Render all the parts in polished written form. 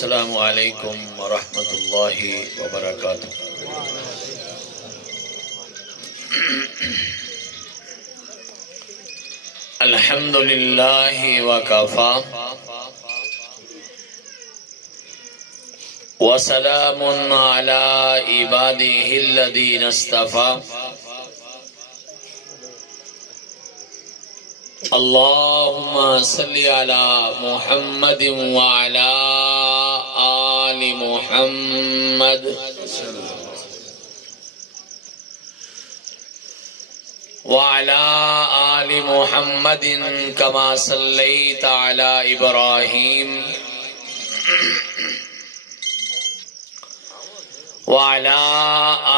السلام علیکم ورحمۃ اللہ وبرکاتہ۔ الحمد للہ وکفا وسلام علی عباده الذین اصطفى۔ اللہم صلی علی محمد وعلی آل محمد وعلی آل محمد کما صلیت علی ابراہیم وعلی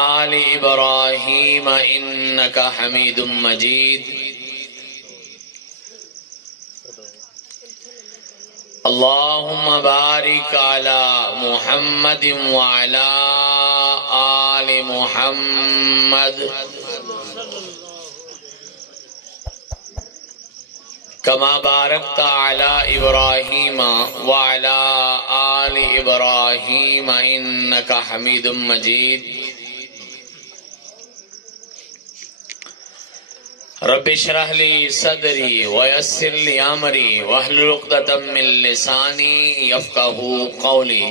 آل ابراہیم انک حمید مجید۔ اللہم بارک علی محمد وعلی آل محمد کما بارکت علی ابراہیم وعلی آل ابراہیم انک حمید مجید۔ رب اشرح لی صدری ویسر لی امری واحلل عقدۃ من لسانی یفقہوا قولی۔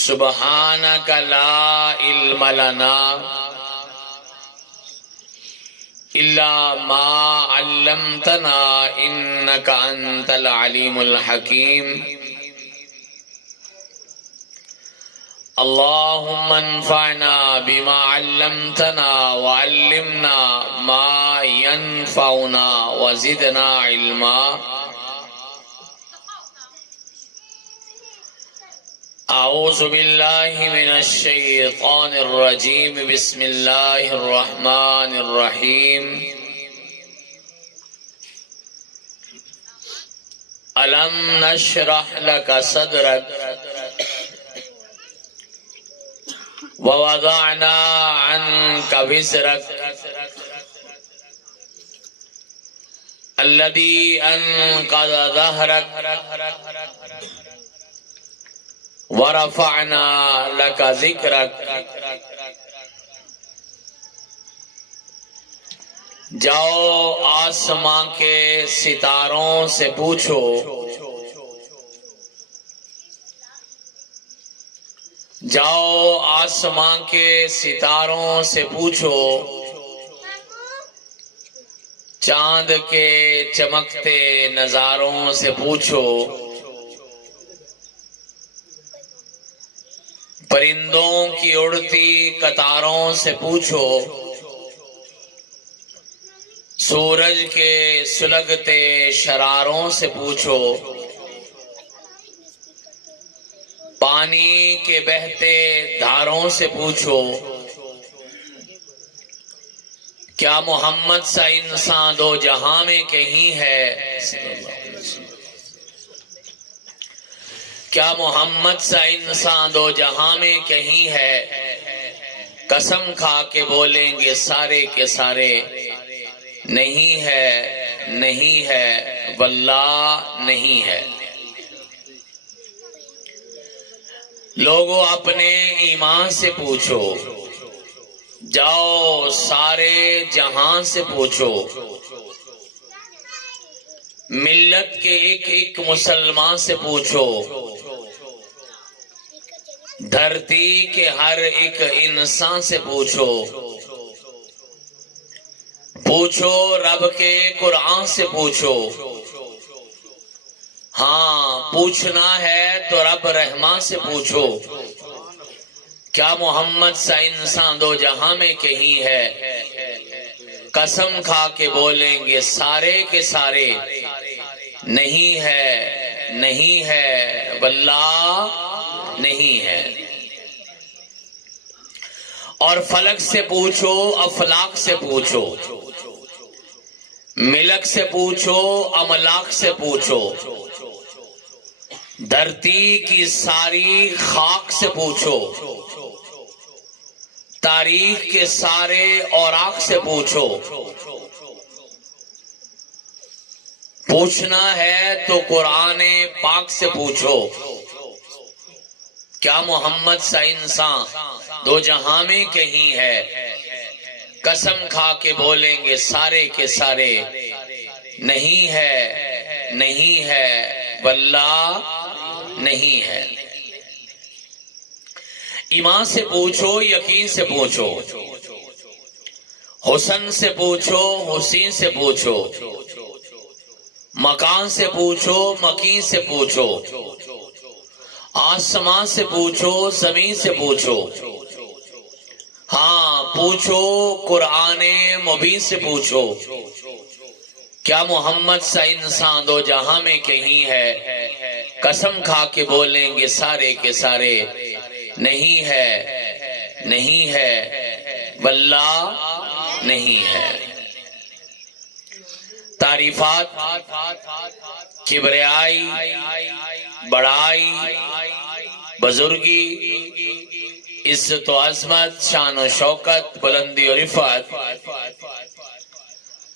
سبحانک لا علم لنا الا ما علمتنا انک انت العلیم الحکیم۔ اللہم انفعنا بما علمتنا وعلمنا ما ينفعنا وزدنا علما۔ اعوذ باللہ من الشیطان الرجیم، بسم اللہ الرحمن الرحیم۔ الم نشرح لک صدرک ووضعنا عنك وزرك الذي أنقض ظهرك ورفعنا لك ذكرك۔ جاؤ آسمان کے ستاروں سے پوچھو، جاؤ آسمان کے ستاروں سے پوچھو، چاند کے چمکتے نظاروں سے پوچھو، پرندوں کی اڑتی قطاروں سے پوچھو، سورج کے سلگتے شراروں سے پوچھو، پانی کے بہتے دھاروں سے پوچھو، کیا محمد سا انسان دو جہاں میں کہیں ہے؟ کیا محمد سا انسان دو جہاں میں کہیں ہے؟ قسم کھا کے بولیں گے سارے کے سارے، نہیں ہے نہیں ہے واللہ نہیں ہے۔ لوگوں اپنے ایمان سے پوچھو، جاؤ سارے جہاں سے پوچھو، ملت کے ایک ایک مسلمان سے پوچھو، دھرتی کے ہر ایک انسان سے پوچھو، پوچھو رب کے قرآن سے پوچھو۔ ہاں پوچھنا ہے تو رب رحمان سے پوچھو، کیا محمد سا انسان دو جہاں میں کہیں ہے؟ قسم کھا کے بولیں گے سارے کے سارے، نہیں ہے نہیں ہے واللہ نہیں ہے۔ اور فلک سے پوچھو، افلاک سے پوچھو، ملک سے پوچھو، املاک سے پوچھو، دھرتی کی ساری خاک سے پوچھو، تاریخ کے سارے اوراق سے پوچھو، پوچھنا ہے تو قرآن پاک سے پوچھو، کیا محمد سا انسان دو جہاں میں کہیں ہے؟ قسم کھا کے بولیں گے سارے کے سارے نہیں ہے، نہیں ہے، واللہ نہیں ہے۔ ایمان سے پوچھو، یقین سے پوچھو، حسن سے پوچھو، حسین سے پوچھو، مکان سے پوچھو، مکین سے پوچھو، آسمان سے پوچھو، زمین سے پوچھو، ہاں پوچھو قرآن مبین سے پوچھو، کیا محمد سا انسان دو جہاں میں کہیں ہے؟ قسم کھا کے بولیں گے سارے کے سارے نہیں ہے، نہیں ہے، واللہ نہیں ہے۔ تعریفات، کبریائی، بڑائی، بزرگی، عزت و عظمت، شان و شوکت، بلندی و رفعت،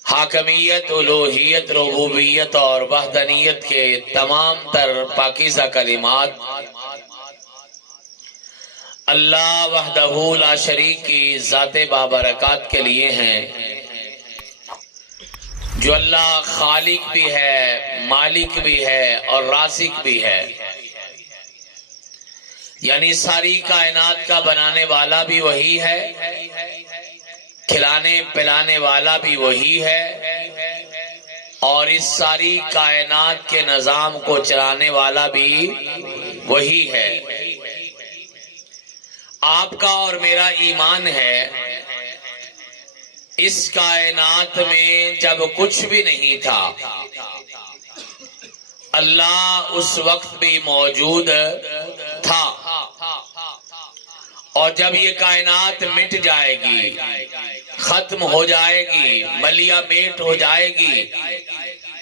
حاکمیت، الوہیت، ربوبیت اور وحدانیت کے تمام تر پاکیزہ کلمات اللہ وحدہ لا شریک کی ذات بابرکات کے لیے ہیں، جو اللہ خالق بھی ہے، مالک بھی ہے اور رازق بھی ہے، یعنی ساری کائنات کا بنانے والا بھی وہی ہے، کھلانے پلانے والا بھی وہی ہے، اور اس ساری کائنات کے نظام کو چلانے والا بھی وہی ہے۔ آپ کا اور میرا ایمان ہے، اس کائنات میں جب کچھ بھی نہیں تھا اللہ اس وقت بھی موجود تھا، اور جب یہ کائنات مٹ جائے گی، ختم ہو جائے گی، ملیا میٹ ہو جائے گی،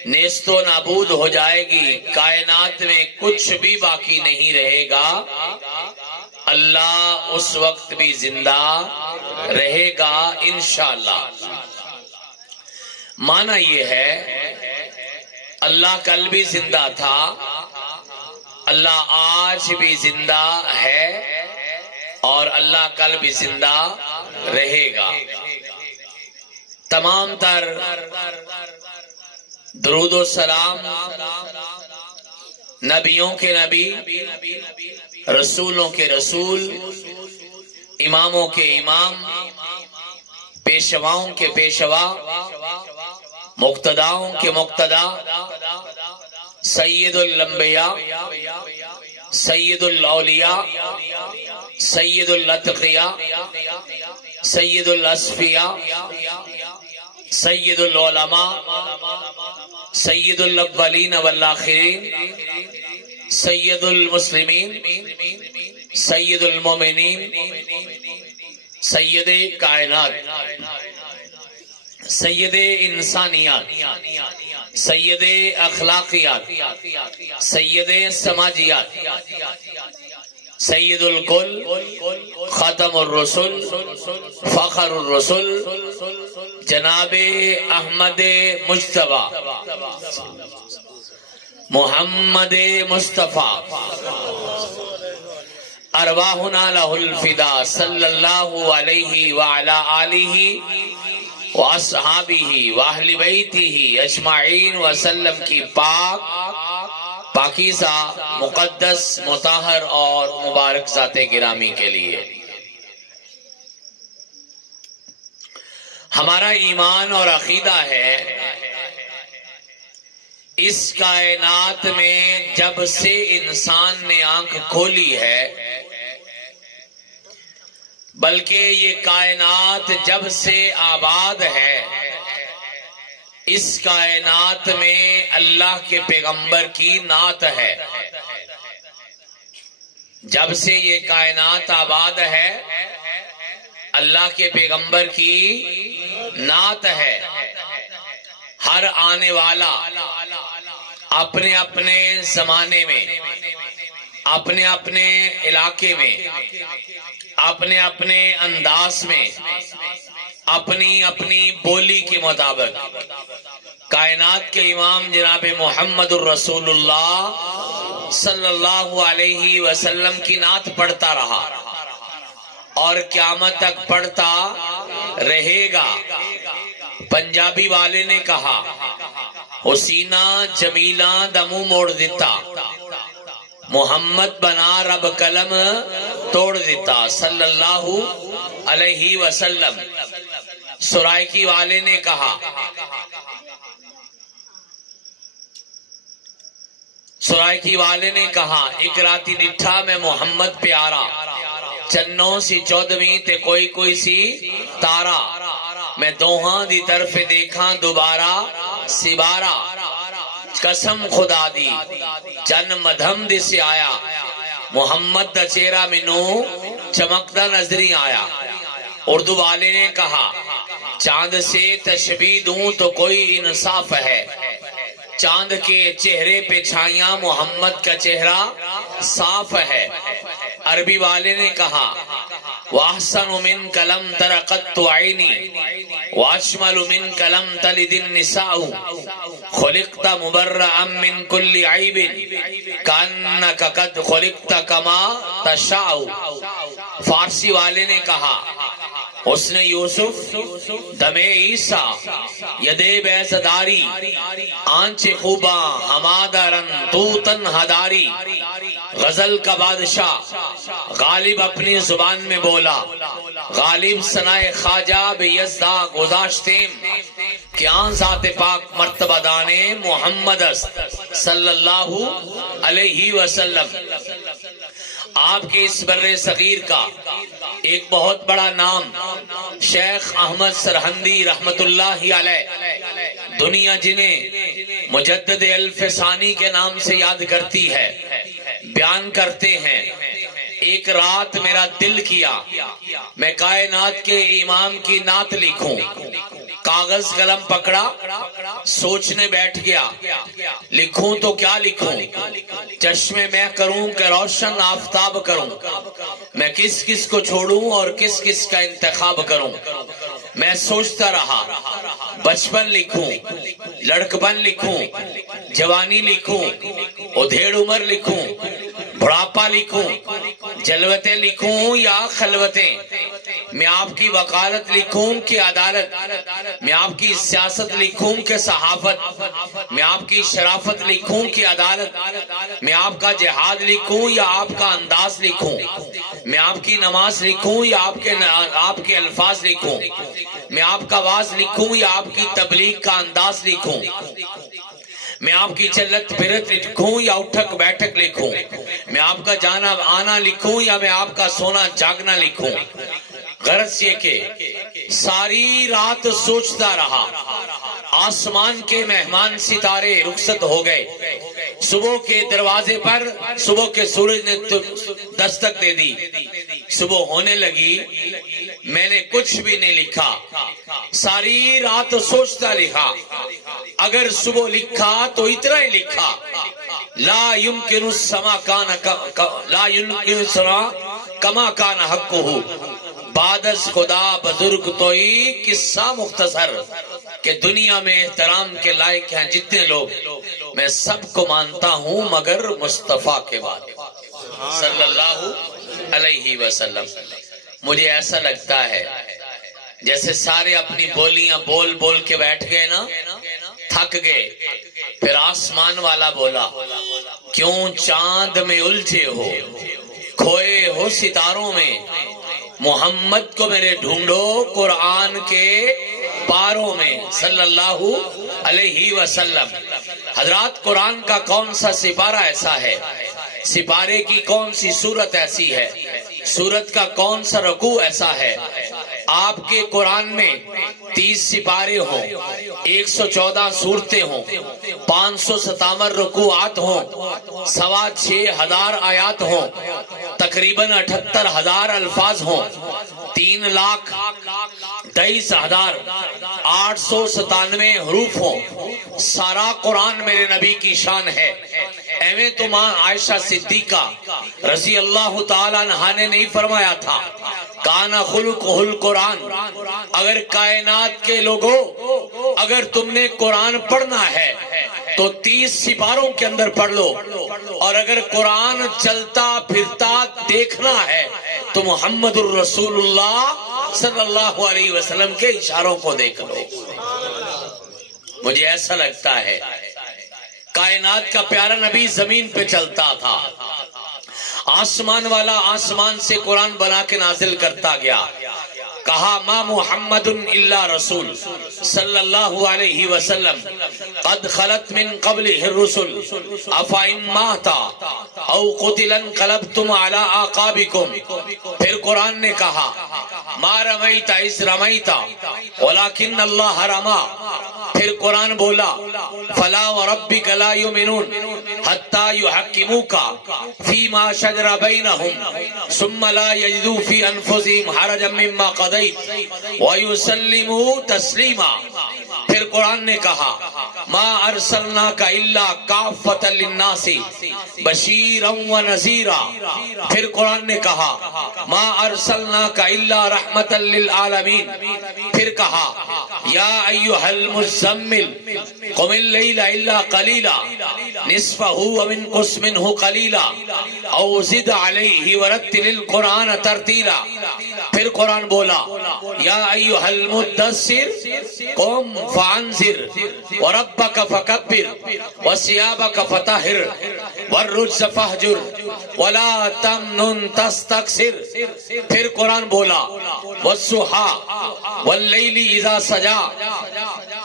نیست و نابود ہو جائے گی، کائنات میں کچھ بھی باقی نہیں رہے گا، اللہ اس وقت بھی زندہ رہے گا انشاءاللہ۔ معنی یہ ہے اللہ کل بھی زندہ تھا، اللہ آج بھی زندہ ہے، اور اللہ کل بھی زندہ رہے گا۔ تمام تر درود و سلام نبیوں کے نبی، رسولوں کے رسول، اماموں کے امام، پیشواؤں کے پیشوا، مقتداؤں کے مقتدا، سید الانبیاء، سید الاولیاء، سید الاتقیاء، سید الاصفیاء، سید العلماء، سید الاولین والآخرین، سید المسلمین، سید المومنین، سید کائنات، سید انسانیات، سید اخلاقیات، سید سماجیات، سید الکل، ختم الرسل، فخر الرسل، جناب احمد مجتبی محمد مصطفیٰ، ارواحنا لہ الفدا صلی اللہ علیہ وعلا آلہ واصحابہ واہل بیتہ اجمعین وسلم کی پاکیزہ، مقدس، مطہر اور مبارک ذات گرامی کے لیے ہمارا ایمان اور عقیدہ ہے، اس کائنات میں جب سے انسان نے آنکھ کھولی ہے، بلکہ یہ کائنات جب سے آباد ہے، اس کائنات میں اللہ کے پیغمبر کی نعت ہے۔ جب سے یہ کائنات آباد ہے، اللہ کے پیغمبر کی نعت ہے۔ ہر آنے والا اپنے اپنے زمانے میں، اپنے اپنے علاقے میں، اپنے اپنے انداز میں، اپنی اپنی بولی کے مطابق کائنات کے امام جناب محمد الرسول اللہ صلی اللہ علیہ وسلم کی نعت پڑھتا رہا اور قیامت تک پڑھتا رہے گا۔ پنجابی والے نے کہا حسینہ جمیلہ دمو موڑ دیتا، محمد بنا رب قلم توڑ دیتا صلی اللہ علیہ وسلم۔ سرائکی والے نے کہا ایک راتی ڈٹھا میں محمد پیارا، چنوں سی چودویں تے کوئی سی تارا، میں دوہاں دی طرف دیکھاں دوبارہ سبارہ، قسم خدا دی چن مدھم دی سے آیا، محمد دا چہرہ منو چمکدا نظری آیا۔ اردو والے نے کہا چاند سے تشبیہ دوں تو کوئی انصاف ہے، چاند کے چہرے پہ چھائیاں محمد کا چہرہ صاف ہے۔ عربی والے نے کہا وَأَحْسَنُ مِنْكَ لَمْ تَرَ قَطُّ عَيْنِي وَأَجْمَلُ مِنْكَ لَمْ تَلِدِ النِّسَاءُ خُلِقْتَ مُبَرَّأً مِنْ كُلِّ عَيْبٍ كَأَنَّكَ قَدْ خُلِقْتَ كَمَا تَشَاءُ۔ فارسی والے نے کہا حسن یوسف دم عیسیٰ یدے بیزداری، آنچ خوباں ہمادرن توتن ہداری۔ غزل کا بادشاہ غالب اپنی زبان میں بولا، غالب ثنائے خواجہ بے یزدہ گزاشتیم، کیا ذات پاک مرتبہ دانے محمد است صلی اللہ علیہ وسلم۔ آپ کے اس بر صغیر کا ایک بہت بڑا نام شیخ احمد سرہندی رحمت اللہ علیہ، دنیا جنہیں مجدد الف ثانی کے نام سے یاد کرتی ہے، بیان کرتے ہیں ایک رات میرا دل کیا میں کائنات کے امام کی نعت لکھوں، کاغذ قلم پکڑا سوچنے بیٹھ گیا، لکھوں تو کیا لکھوں، چشمے میں کروں کہ روشن آفتاب کروں، میں کس کس کو چھوڑوں اور کس کس کا انتخاب کروں۔ میں سوچتا رہا بچپن لکھوں، لڑکپن لکھوں، جوانی لکھوں، ادھیڑ عمر لکھوں، بڑھاپا لکھوں، جلوتیں لکھوں یا خلوتیں، میں آپ کی وکالت لکھوں کہ عدالت، میں آپ کی سیاست لکھوں کہ صحافت، میں آپ کی شرافت لکھوں کہ عدالت، میں آپ کا جہاد لکھوں یا آپ کا انداز لکھوں، میں آپ کی نماز لکھوں یا آپ کے الفاظ لکھوں، میں آپ کا واز لکھوں یا آپ کی تبلیغ کا انداز لکھوں، میں آپ کی چلت پھرت لکھوں یا اٹھک بیٹھک لکھوں، میں آپ کا جانا آنا لکھوں یا میں آپ کا سونا جاگنا لکھوں۔ غرض یہ کہ ساری رات سوچتا رہا، آسمان کے مہمان ستارے رخصت ہو گئے، صبح کے دروازے پر صبح کے سورج نے دستک دے دی، صبح ہونے لگی، میں نے کچھ بھی نہیں لکھا، ساری رات سوچتا رہا، اگر صبح لکھا تو اتنا ہی لکھا، لا يمكن السما کما کان حقہ، بعد از خدا بزرگ توئی قصہ مختصر، کہ دنیا میں احترام کے لائق ہیں جتنے لوگ میں سب کو مانتا ہوں مگر مصطفیٰ کے بعد صلی اللہ علیہ وسلم۔ مجھے ایسا لگتا ہے جیسے سارے اپنی بولیاں بول بول کے بیٹھ گئے نا، تھک گئے، پھر آسمان والا بولا کیوں چاند میں الجھے ہو، کھوئے ہو ستاروں میں، محمد کو میرے ڈھونڈو قرآن کے پاروں میں صلی اللہ علیہ وسلم۔ حضرات قرآن کا کون سا سپارہ ایسا ہے، سپارے کی کون سی سورت ایسی ہے، سورت کا کون سا رکوع ایسا ہے، آپ کے قرآن میں 30 سپارے ہوں، 114 سورتیں ہوں، 557 رکوعات ہوں، 6,500 آیات ہوں، تقریباً 78,000 الفاظ ہوں، 3,23,897 حروف ہوں، سارا قرآن میرے نبی کی شان ہے۔ ایویں تو ماں عائشہ صدیقہ رضی اللہ تعالیٰ عنہا نے نہیں فرمایا تھا کانا خلقہ القرآن، اگر کائنات کے لوگوں اگر تم نے قرآن پڑھنا ہے تو 30 سپاروں کے اندر پڑھ لو، اور اگر قرآن چلتا پھرتا دیکھنا ہے تو محمد الرسول اللہ صلی اللہ علیہ وسلم کے اشاروں کو دیکھ لو۔ مجھے ایسا لگتا ہے کائنات کا پیارا نبی زمین پہ چلتا تھا، آسمان والا آسمان سے قرآن بنا کے نازل کرتا گیا، کہا ما محمد الا رسول صلی اللہ علیہ وسلم قد خلت من قبلہ الرسل افئن مات او قتل انقلبتم علی اعقابکم۔ پھر قرآن نے کہا ما رمیت اذ رمیت ولکن اللہ رما۔ پھر قرآن بولا فلا وربک لا یؤمنون حتی یحکموک فیما شجر بینہم ثم لا یجدوا فی انفسہم حرجا مما قضیت ویسلموا تسلیما۔ پھر قرآن نے کہا ما ارسلناک الا کافۃ للناس بشیرا ونذیرا۔ پھر قرآن نے کہا ما ارسلناک الا رحمۃ للعالمین۔ پھر کہا یا ایھا المزمل قم اللیل الا قلیلا نصفہ وانقص منہ قلیلا او زد علیہ ورتل القرآن ترتیلا۔ پھر قرآن بولا یا ایھا المدثر قم فانذر وربک فکبر وثیابک فطہر والرجز فاہجر ولا تمنن تستکثر۔ پھر قرآن بولا والضحی واللیل اذا سجا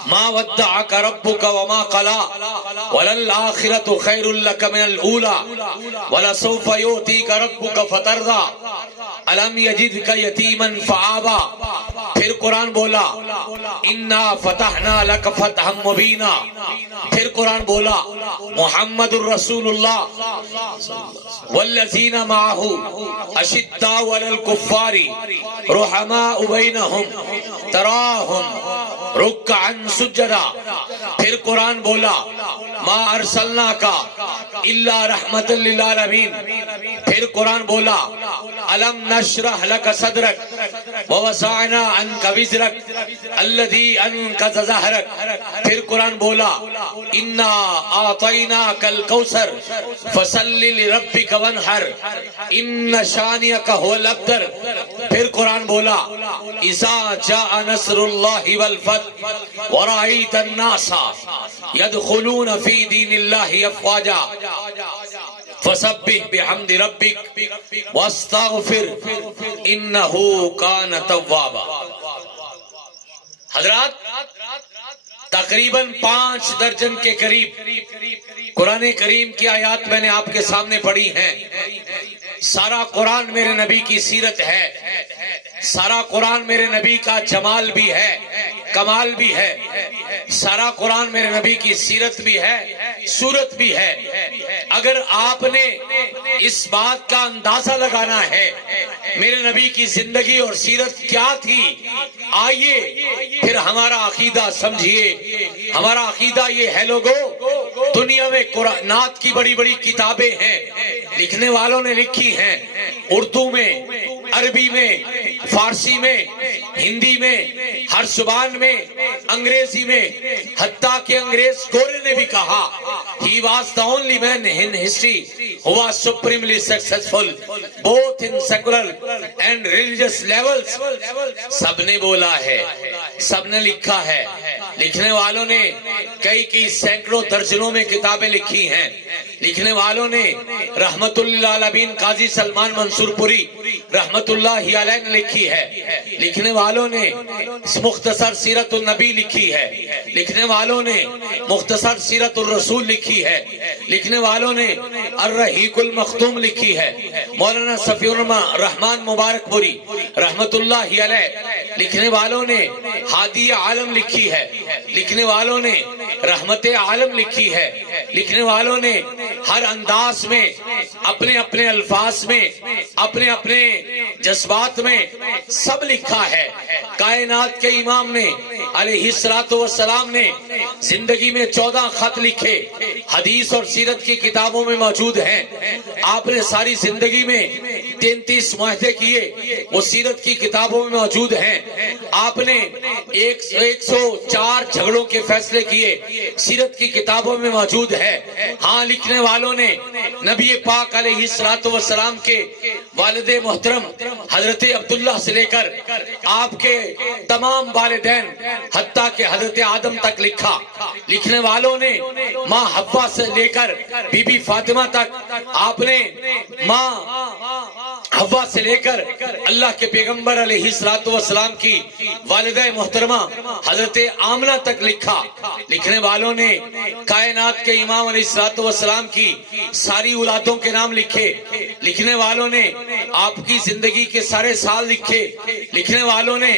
ما ودعک ربک وما قلی وللآخرۃ خیر لک من الاولی ولسوف یؤتیک ربک فترضی الم یجدک یتیما فآوی۔ پھر قرآن بولا انا فتحنا لک فتحا مبینا۔ پھر قرآن بولا محمد الرسول اللہ والذین معہ اشداء علی الکفار رحماء بینہم تراہم رکعا سجدا۔ پھر قرآن بولا ما ارسلناک الا رحمۃ للعالمین۔ پھر قرآن بولا الم نشرح لک صدرک ووسعنا عنک وزرک الذی انقض ظہرک۔ پھر قرآن بولا انا اعطیناک الکوثر فصل لربک وانحر ان شانئک هو الابتر۔ پھر قرآن بولا اذا جاء نصر اللہ والفتح ورأیت الناس يدخلون في دین اللہ افواجا فسبح بحمد ربک واستغفر انہ کان توابا۔ حضرات تقریباً 5 درجن کے قریب قرآن کریم کی آیات میں نے آپ کے سامنے پڑھی ہیں۔ سارا قرآن میرے نبی کی سیرت ہے، سارا قرآن میرے نبی کا جمال بھی ہے، کمال بھی ہے، سارا قرآن میرے نبی کی سیرت بھی ہے، صورت بھی ہے۔ اگر آپ نے اس بات کا اندازہ لگانا ہے میرے نبی کی زندگی اور سیرت کیا تھی، آئیے پھر ہمارا عقیدہ سمجھیے۔ ہمارا عقیدہ یہ ہے لوگوں، دنیا میں نعت کی بڑی بڑی کتابیں ہیں، لکھنے والوں نے لکھی ہیں، اردو میں، عربی میں، فارسی میں، ہندی میں، ہر زبان میں، انگریزی میں، حتیٰ کہ انگریز گورے نے بھی کہا he was the only man in history who was supremely successful both in secular and religious levels۔ سب نے بولا ہے، سب نے لکھا ہے، لکھنے والوں نے کئی سینکڑوں درجنوں میں کتابیں لکھی ہیں۔ لکھنے والوں نے رحمت للعالمین قاضی سلمان منصور پوری رحمت اللہ علیہ نے لکھی ہے، لکھنے والوں نے مختصر سیرت النبی لکھی ہے، لکھنے والوں نے مختصر سیرت الرسول لکھی ہے، لکھنے والوں نے الرحیق المختوم لکھی ہے، مولانا صفی الرحمان مبارک پوری رحمت اللہ علیہ، لکھنے والوں نے ہادی عالم لکھی ہے، لکھنے والوں نے رحمت عالم لکھی ہے، لکھنے والوں نے ہر انداز میں اپنے اپنے الفاظ میں اپنے اپنے جذبات میں سب لکھا ہے۔ کائنات کے امام نے علیہ الصلوۃ والسلام نے زندگی میں 14 خط لکھے، حدیث اور سیرت کی کتابوں میں موجود ہیں۔ آپ نے ساری زندگی میں 33 معاہدے کیے، وہ سیرت کی کتابوں میں موجود ہیں۔ آپ نے 104 جھگڑوں کے فیصلے کیے، سیرت کی کتابوں میں موجود ہے۔ ہاں، لکھنے والوں نے نبی پاک علیہ الصلوۃ والسلام کے والد محترم حضرت عبداللہ سے لے کر آپ کے تمام والدین حتیٰ کہ حضرت آدم تک لکھا۔ لکھنے والوں نے ماں حوا سے لے کر بی بی فاطمہ تک، آپ نے ماں حوا سے لے کر اللہ کے پیغمبر علیہ الصلوۃ والسلام کی والدہ محترمہ حضرت آمنہ تک لکھا۔ لکھنے والوں نے کائنات کے امام علیہ الصلوۃ والسلام کی ساری اولادوں کے نام لکھے۔ لکھنے والوں نے آپ کی زندگی کے سارے سال لکھے۔ لکھنے والوں نے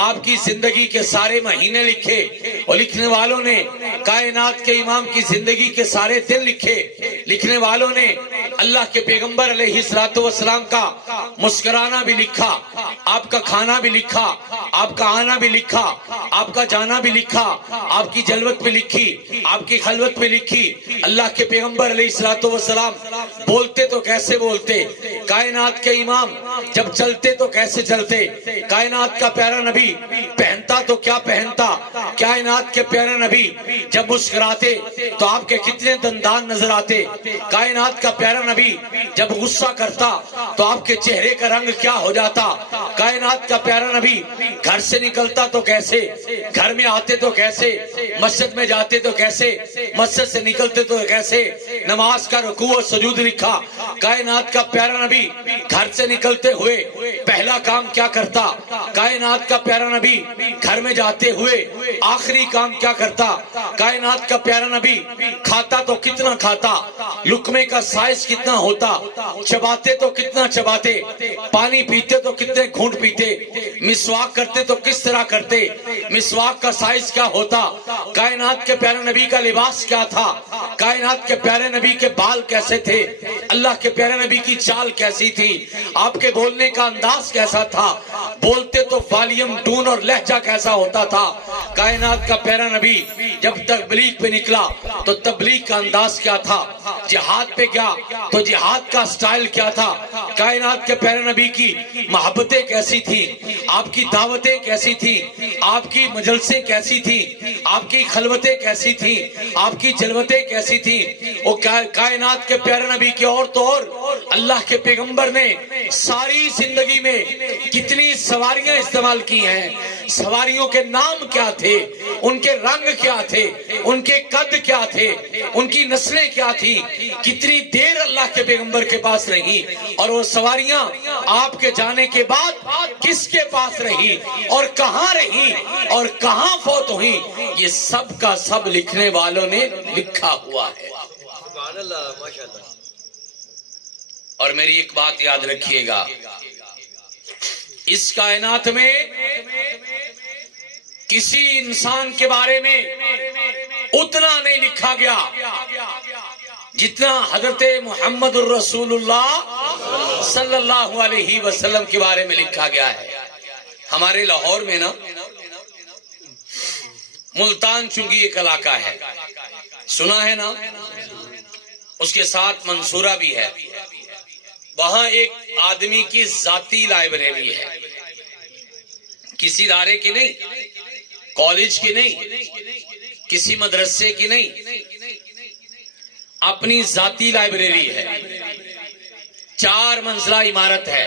آپ کی زندگی کے سارے مہینے لکھے، اور لکھنے والوں نے کائنات کے امام کی زندگی کے سارے دن لکھے۔ لکھنے والوں نے اللہ کے پیغمبر علیہ الصلوۃ والسلام کا مسکرانا بھی لکھا، آپ کا کھانا بھی لکھا، آپ کا آنا بھی لکھا، آپ کا جانا بھی لکھا، آپ کی جلوت بھی لکھی، آپ کی خلوت بھی لکھی۔ اللہ کے پیغمبر علیہ الصلوۃ والسلام بولتے تو کیسے بولتے، کائنات کے امام جب چلتے تو کیسے چلتے، کائنات کا پیارا نبی پہنتا تو کیا پہنتا، کائنات کے پیارے نبی جب مسکراتے تو آپ کے کتنے دندان نظر آتے، کائنات کا پیارا نبی جب غصہ کرتا تو آپ کے چہرے کا رنگ کیا ہو جاتا، کائنات کا پیارا نبی گھر سے نکلتا تو کیسے، گھر میں آتے تو کیسے، مسجد میں جاتے تو کیسے، مسجد سے نکلتے تو کیسے، نماز کا رکوع و سجود لکھا۔ کائنات کا پیارا نبی گھر سے نکلتے ہوئے پہلا کام کیا کرتا، کائنات کا پیارا نبی گھر میں جاتے ہوئے آخری کام کیا کرتا، کائنات کا پیارا نبی کھاتا تو کتنا کھاتا، لقمے کا سائز کتنا ہوتا، چباتے تو کتنا چباتے، پانی پیتے تو کتنے گھونٹ پیتے، مسواک کرتے تو کس طرح کرتے، مسواک کا سائز کیا ہوتا، کائنات کے پیارے نبی کا لباس کیا تھا، کائنات کے پیارے نبی کے بال کیسے تھے، اللہ کے پیارے نبی کی چال کیسی تھی، آپ کے بولنے کا انداز کیسا تھا، بولتے تو والیوم، ٹون اور لہجہ کیسا ہوتا تھا۔ کائنات کا پیارا نبی جب تبلیغ پہ نکلا تو تبلیغ کا انداز کیا تھا، جہاد پہ گیا تو جہاد کا سٹائل کیا تھا، کائنات کے پیارے نبی کی محبتیں کیسی تھی، آپ کی دعوتیں کیسی تھی، آپ کی مجلسیں کیسی تھی، آپ کی خلوتیں کیسی تھی، آپ کی جلوتیں کیسی تھی۔ وہ کائنات کے پیارے نبی کے اور تو اور اللہ کے پیغمبر نے ساری زندگی میں کتنی سواریاں استعمال کی ہیں، سواریوں کے نام کیا تھے، ان کے رنگ کیا تھے، ان کے قد کیا تھے، ان کی نسلیں کیا تھی، کتنی دیر اللہ کے پیغمبر کے پاس رہی، اور وہ سواریاں آپ کے جانے کے بعد کس کے پاس رہی اور کہاں رہی اور کہاں فوت ہوئی، یہ سب کا سب لکھنے والوں نے لکھا ہوا ہے۔ اور میری ایک بات یاد رکھیے گا، اس کائنات میں کسی انسان کے بارے میں اتنا نہیں لکھا گیا جتنا حضرت محمد الرسول اللہ صلی اللہ علیہ وسلم کے بارے میں لکھا گیا ہے۔ ہمارے لاہور میں نا ملتان چنگی ایک علاقہ ہے، سنا ہے نا، اس کے ساتھ منصورہ بھی ہے، وہاں ایک آدمی کی ذاتی لائبریری ہے، کسی ادارے کی نہیں، کالج کی نہیں، کسی مدرسے کی نہیں، اپنی ذاتی لائبریری ہے، 4 منزلہ عمارت ہے،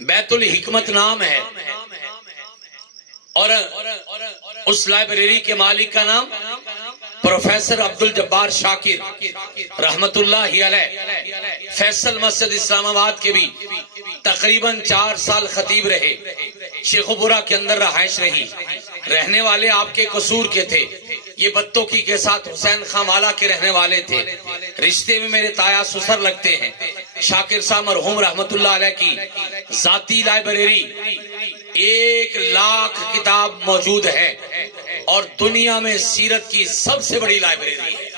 بیت الحکمت نام ہے، اور اس لائبریری کے مالک کا نام پروفیسر عبدالجبار شاکر رحمت اللہ علیہ، فیصل مسجد اسلام آباد کے بھی تقریباً 4 سال خطیب رہے، شیخوپورہ کے اندر رہائش رہی، رہنے والے آپ کے قصور کے تھے، یہ بتوکی کے ساتھ حسین خان والا کے رہنے والے تھے، رشتے میں میرے تایا سسر لگتے ہیں۔ شاکر صاحب مرحوم رحمت اللہ علیہ کی ذاتی لائبریری 1,00,000 کتاب موجود ہے، اور دنیا میں سیرت کی سب سے بڑی لائبریری ہے۔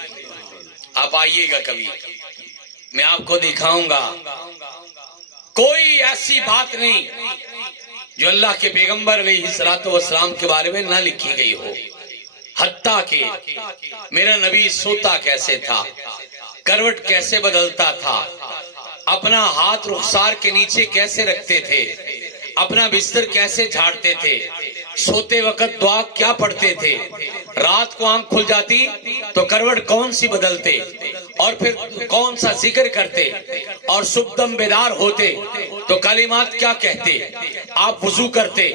آپ آئیے گا کبھی، میں آپ کو دکھاؤں گا، کوئی ایسی بات نہیں جو اللہ کے پیغمبر علیہ الصلوۃ والسلام کے بارے میں نہ لکھی گئی ہو، حتیٰ کہ میرا نبی سوتا کیسے تھا، کروٹ کیسے بدلتا تھا، اپنا ہاتھ رخسار کے نیچے کیسے رکھتے تھے، اپنا بستر کیسے جھاڑتے تھے، سوتے وقت دعا کیا پڑھتے تھے، رات کو آنکھ کھل جاتی تو کروٹ کون سی بدلتے اور پھر کون سا ذکر کرتے، اور صبح دم بیدار ہوتے تو کلمات کیا کہتے، آپ وضو کرتے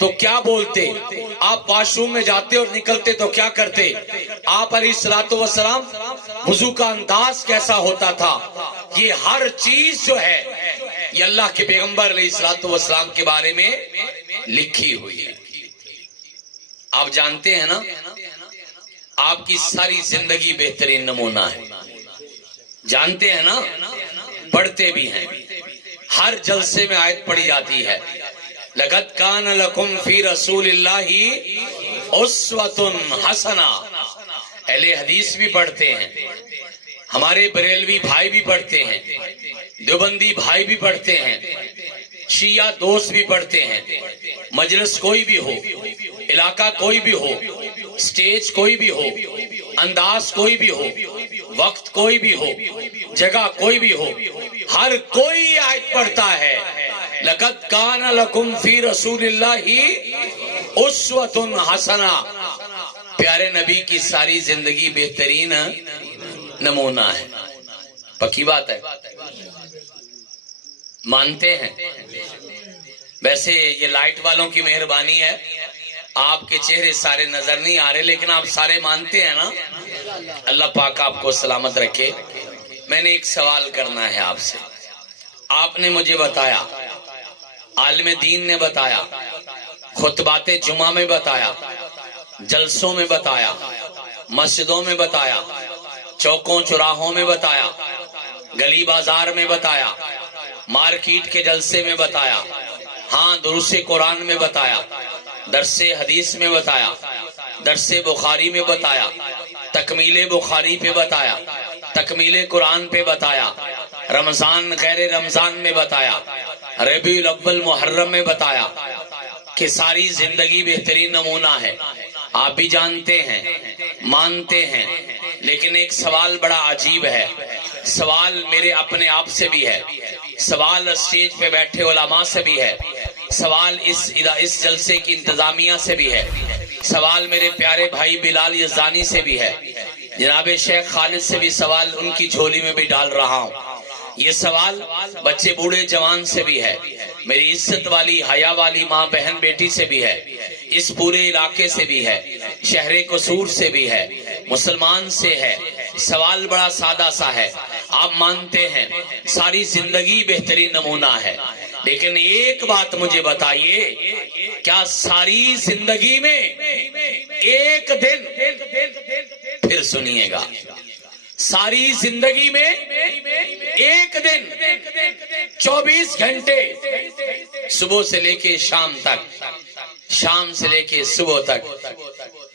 تو کیا بولتے، آپ واش روم میں جاتے اور نکلتے تو کیا کرتے، آپ علیہ الصلوۃ والسلام وضو کا انداز کیسا ہوتا تھا، یہ ہر چیز جو ہے یہ اللہ کے پیغمبر علیہ الصلوۃ والسلام کے بارے میں لکھی ہوئی ہے۔ آپ جانتے ہیں نا، آپ کی ساری زندگی بہترین نمونہ ہے، جانتے ہیں نا، پڑھتے بھی ہیں، ہر جلسے میں آیت پڑھی جاتی ہے، لَقَدْ كَانَ لَكُمْ فِي رَسُولِ اللَّهِ أُسْوَةٌ حَسَنَةٌ۔ اہل حدیث بھی پڑھتے ہیں، ہمارے بریلوی بھائی بھی پڑھتے ہیں، دیوبندی بھائی بھی پڑھتے ہیں، شیعہ دوست بھی پڑھتے ہیں، مجلس کوئی بھی ہو، علاقہ کوئی بھی ہو، سٹیج کوئی بھی ہو، انداز کوئی بھی ہو، وقت کوئی بھی ہو، جگہ کوئی بھی ہو، ہر کوئی آیت پڑھتا ہے، لَقَدْ كَانَ لَكُمْ فِي رَسُولِ اللَّهِ أُسْوَةٌ حَسَنَةٌ۔ پیارے نبی کی ساری زندگی بہترین نمونہ ہے، پکی بات ہے، مانتے ہیں؟ ویسے یہ لائٹ والوں کی مہربانی ہے، آپ کے چہرے سارے نظر نہیں آ رہے، لیکن آپ سارے مانتے ہیں نا، اللہ پاک آپ کو سلامت رکھے۔ میں نے ایک سوال کرنا ہے آپ سے، آپ نے مجھے بتایا، عالم دین نے بتایا، خطبات جمعہ میں بتایا، جلسوں میں بتایا، مسجدوں میں بتایا، چوکوں چوراہوں میں بتایا، گلی بازار میں بتایا، مارکیٹ کے جلسے میں بتایا، ہاں دروس قرآن میں بتایا، درس حدیث میں بتایا، درس بخاری میں بتایا، تکمیل بخاری پہ بتایا، تکمیل قرآن پہ بتایا، رمضان غیر رمضان میں بتایا، ربیع الاول محرم میں بتایا کہ ساری زندگی بہترین نمونہ ہے۔ آپ بھی جانتے ہیں، مانتے ہیں، لیکن ایک سوال بڑا عجیب ہے، سوال میرے اپنے آپ سے بھی ہے، سوال اسٹیج پہ بیٹھے علماء سے بھی ہے، سوال اس جلسے کی انتظامیہ سے بھی ہے، سوال میرے پیارے بھائی بلال یزدانی سے بھی ہے، جناب شیخ خالد سے بھی سوال ان کی جھولی میں بھی ڈال رہا ہوں، یہ سوال بچے بوڑھے جوان سے بھی ہے، میری عزت والی حیا والی ماں بہن بیٹی سے بھی ہے، اس پورے علاقے سے بھی ہے، شہر قصور سے بھی ہے، مسلمان سے ہے۔ سوال بڑا سادہ سا ہے، آپ مانتے ہیں ساری زندگی بہترین نمونہ ہے، لیکن ایک بات مجھے بتائیے، کیا ساری زندگی میں ایک دن، پھر سنیے گا، ساری زندگی میں ایک دن 24 گھنٹے صبح سے لے کے شام تک، شام سے لے کے صبح تک،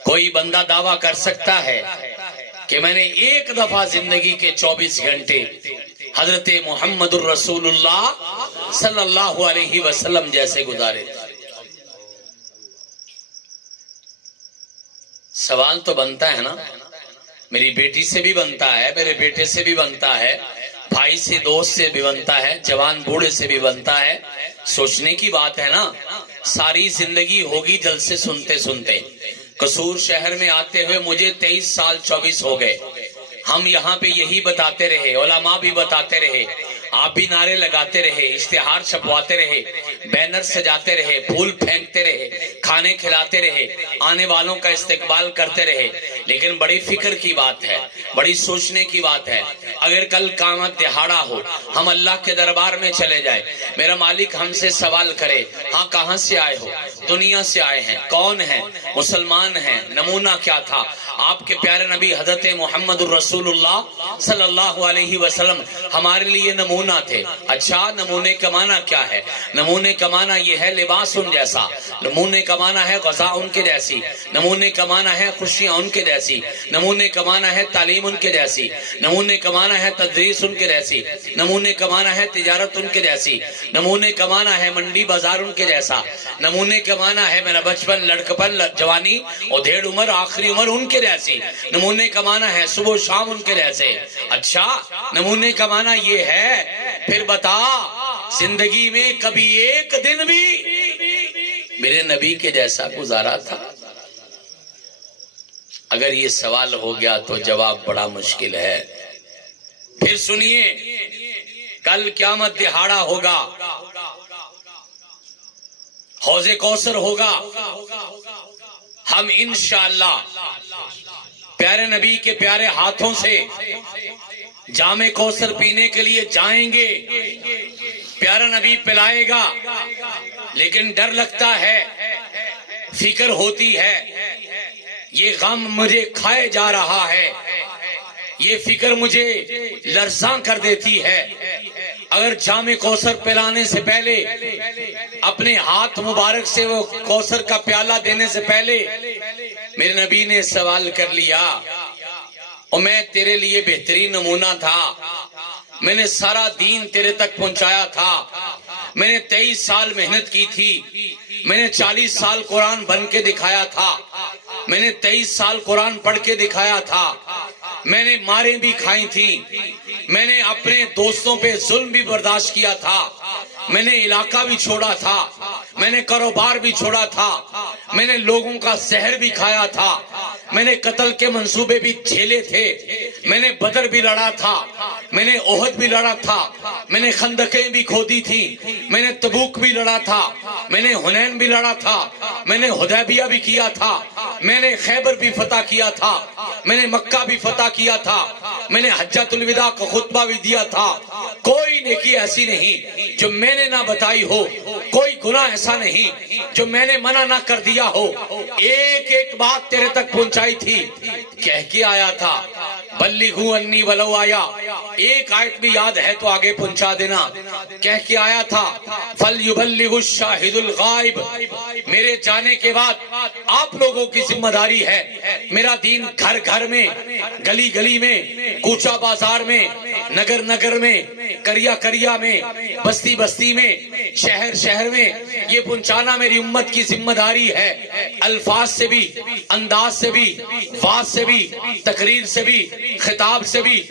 کوئی بندہ دعویٰ کر سکتا ہے کہ میں نے ایک دفعہ زندگی کے 24 گھنٹے حضرت محمد الرسول اللہ صلی اللہ علیہ وسلم جیسے گزارے؟ سوال تو بنتا ہے نا، میری بیٹی سے بھی بنتا ہے، میرے بیٹے سے بھی بنتا ہے، بھائی سے دوست سے بھی بنتا ہے، جوان بوڑھے سے بھی بنتا ہے، سوچنے کی بات ہے نا۔ ساری زندگی ہوگی جلسے سنتے سنتے، قصور شہر میں آتے ہوئے مجھے 23 سال 24 ہو گئے، ہم یہاں پہ یہی بتاتے رہے، علماء بھی بتاتے رہے، آپ بھی نعرے لگاتے رہے، اشتہار چھپواتے رہے، بینر سجاتے رہے، پھول پھینکتے رہے، کھانے کھلاتے رہے، آنے والوں کا استقبال کرتے رہے، لیکن بڑی فکر کی بات ہے، بڑی سوچنے کی بات ہے، اگر کل قیامت دہاڑا ہو، ہم اللہ کے دربار میں چلے جائیں، میرا مالک ہم سے سوال کرے، ہاں کہاں سے آئے ہو؟ دنیا سے آئے ہیں، کون ہیں؟ مسلمان ہیں، نمونہ کیا تھا؟ آپ کے پیارے نبی حضرت محمد الرسول اللہ صلی اللہ علیہ وسلم ہمارے لیے نمونہ تھے۔ اچھا، نمونے کا معنی کیا ہے؟ نمونے کا معنی یہ ہے لباس ان جیسا، نمونے کا معنی ہے غذا ان کے جیسی، نمونے کا معنی ہے خوشیاں ان کے جیسی، نمونے کا معنی ہے تعلیم ان کے جیسی، نمونے کا معنی ہے تدریس ان کے جیسی، نمونے کا معنی ہے تجارت ان کے جیسی، نمونے کا معنی ہے منڈی بازار ان کے جیسا، نمونے کا معنی ہے میرا بچپن، لڑکپن، جوانی اور دھیڑ عمر، آخری عمر ان کے جیسی، نمونے کا معنی ہے صبح و شام ان کے جیسے۔ اچھا، نمونے کا معنی یہ ہے پھر بتا زندگی میں کبھی ایک دن بھی میرے نبی کے جیسا گزارا تھا؟ اگر یہ سوال ہو گیا تو جواب بڑا مشکل ہے۔ پھر سنیے، کل قیامت دہاڑا ہوگا، حوض کوثر ہوگا، ہم انشاءاللہ پیارے نبی کے پیارے ہاتھوں سے جام کوثر پینے کے لیے جائیں گے، پیارا نبی پلائے گا، لیکن ڈر لگتا ہے، فکر ہوتی ہے، یہ غم مجھے کھائے جا رہا ہے، یہ فکر مجھے لرزاں کر دیتی ہے۔ اگر جام کوثر پلانے سے پہلے، اپنے ہاتھ مبارک سے وہ کوثر کا پیالہ دینے سے پہلے میرے نبی نے سوال کر لیا، اور میں تیرے لیے بہترین نمونہ تھا، میں نے سارا دین تیرے تک پہنچایا تھا، میں نے 23 سال محنت کی تھی، میں نے 40 سال قرآن بن کے دکھایا تھا، میں نے 23 سال قرآن پڑھ کے دکھایا تھا، میں نے ماریں بھی کھائی تھی، میں نے اپنے دوستوں پہ ظلم بھی برداشت کیا تھا، میں نے علاقہ بھی چھوڑا تھا، میں نے کاروبار بھی چھوڑا تھا، میں نے لوگوں کا زہر بھی کھایا تھا، میں نے قتل کے منصوبے بھی جھیلے تھے، میں نے بدر بھی لڑا تھا، میں نے احد بھی لڑا تھا، میں نے خندقیں بھی کھودی تھی، میں نے تبوک بھی لڑا تھا، میں نے حنین بھی لڑا تھا، میں نے حدیبیہ بھی کیا تھا، میں نے خیبر بھی فتح کیا تھا، میں نے مکہ بھی فتح کیا تھا، میں نے حجۃ الوداع کا خطبہ بھی دیا تھا۔ کوئی نیکی ایسی نہیں جو میں نے نہ بتائی ہو، کوئی گناہ ایسا نہیں جو میں نے منع نہ کر دیا ہو، ایک ایک بات تیرے تک پہنچائی تھی، کہہ کے آیا تھا بلغوا انی ولو آیا، ایک آیت بھی یاد ہے تو آگے پہنچا دینا، کہہ کے آیا تھا فَلْيُبَلِّغُ الشَّاهِدُ الْغَائِبُ، میرے جانے کے بعد آپ لوگوں کی ذمہ داری ہے میرا دین گھر گھر میں، گلی گلی میں، کوچہ بازار میں، نگر نگر میں، کریا کریا میں، بستی بستی میں، شہر شہر میں یہ پہنچانا میری امت کی ذمہ داری ہے، الفاظ سے بھی، انداز سے بھی، واز سے بھی، تقریر سے بھی، خطاب سے بھی،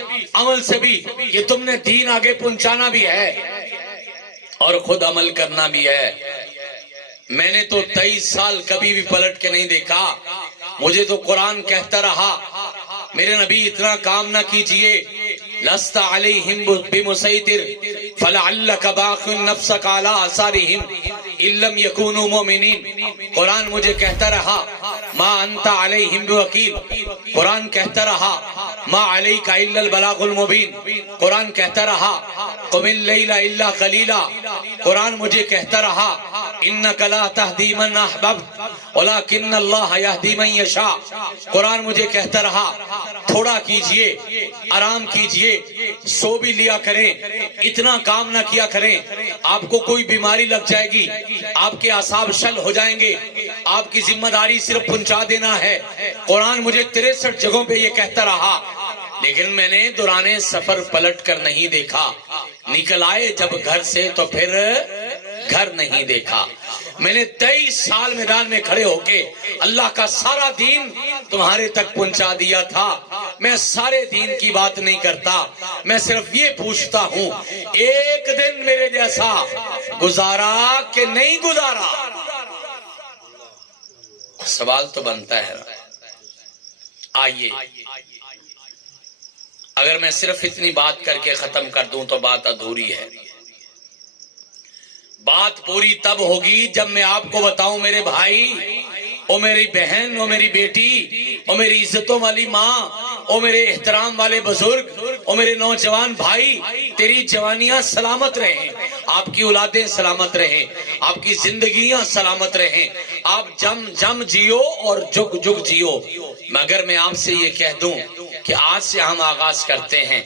عمل سے بھی، یہ تم نے دین آگے پہنچانا بھی ہے اور خود عمل کرنا بھی ہے۔ میں نے تو 23 سال کبھی بھی پلٹ کے نہیں دیکھا، مجھے تو قرآن کہتا رہا میرے نبی اتنا کام نہ کیجئے، لست علیہم بمسیطر فلعلک باخع نفسک علی آثارہم ان لم یکونوا مؤمنین، قرآن مجھے کہتا رہا ما انت علیہم بوکیل، قرآن کہتا رہا ما علیک الا البلاغ المبین، قرآن کہتا رہا قم اللیل الا قلیلا، قرآن مجھے کہتا رہا انک لا تہدی من احببت ولکن اللہ یہدی من یشاء، قرآن مجھے کہتا رہا تھوڑا کیجئے، آرام کیجئے، سو بھی لیا کریں، اتنا کام نہ کیا کریں، آپ کو کوئی بیماری لگ جائے گی، آپ کے اعصاب شل ہو جائیں گے، آپ کی ذمہ داری صرف پہنچا دینا ہے۔ قرآن مجھے 63 جگہوں پہ یہ کہتا رہا، لیکن میں نے دوران سفر پلٹ کر نہیں دیکھا، نکل آئے جب گھر سے تو پھر گھر نہیں دیکھا۔ میں نے 23 سال میدان میں کھڑے ہو کے اللہ کا سارا دین تمہارے تک پہنچا دیا تھا۔ میں سارے دین کی بات نہیں کرتا، میں صرف یہ پوچھتا ہوں ایک دن میرے جیسا گزارا کہ نہیں گزارا؟ سوال تو بنتا ہے۔ آئیے، اگر میں صرف اتنی بات کر کے ختم کر دوں تو بات ادھوری ہے۔ بات پوری تب ہوگی جب میں آپ کو بتاؤں میرے بھائی، او میری بہن، او میری بیٹی، او میری عزتوں والی ماں، او میرے احترام والے بزرگ، او میرے نوجوان بھائی، تیری جوانیاں سلامت رہیں، آپ کی اولادیں سلامت رہیں، آپ کی زندگیاں سلامت رہیں، آپ جم جم جیو اور جگ جگ جیو۔ مگر میں آپ سے یہ کہہ دوں کہ آج سے ہم آغاز کرتے ہیں،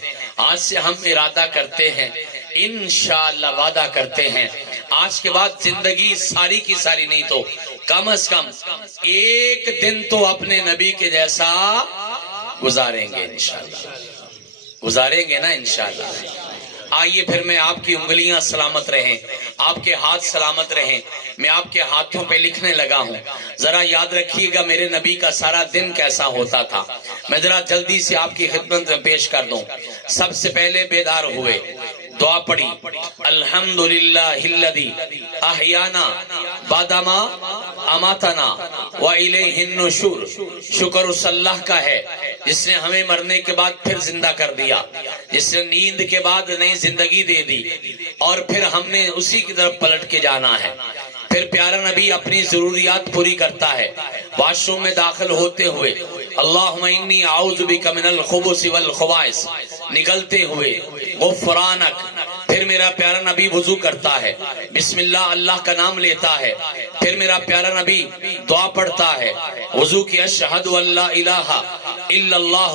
آج سے ہم ارادہ کرتے ہیں، انشاءاللہ وعدہ کرتے ہیں، آج کے بعد زندگی ساری کی ساری نہیں تو کم از کم ایک دن تو اپنے نبی کے جیسا گزاریں گے، انشاءاللہ گزاریں گے نا انشاءاللہ۔ آئیے پھر میں آپ کی انگلیاں سلامت رہیں، آپ کے ہاتھ سلامت رہیں، میں آپ کے ہاتھوں پہ لکھنے لگا ہوں۔ ذرا یاد رکھیے گا میرے نبی کا سارا دن کیسا ہوتا تھا، میں ذرا جلدی سے آپ کی خدمت میں پیش کر دوں۔ سب سے پہلے بیدار ہوئے، دعا پڑھی الحمدللہ احیانا بعدما اماتنا والیہ النشور، شکر اس اللہ کا ہے جس نے ہمیں مرنے کے بعد پھر زندہ کر دیا، جس نے نیند کے بعد نئی زندگی دے دی اور پھر ہم نے اسی کی طرف پلٹ کے جانا ہے۔ پھر پیارا نبی اپنی ضروریات پوری کرتا ہے، واش روم میں داخل ہوتے ہوئے اللہم انی اعوذ بک من الخبث والخبائث نکلتے ہوئے غفرانک، پھر میرا پیارا نبی وضو کرتا ہے، بسم اللہ اللہ کا نام لیتا ہے، پھر میرا پیارا نبی دعا پڑھتا ہے وضو کی، اشہد ان لا الہ الا اللہ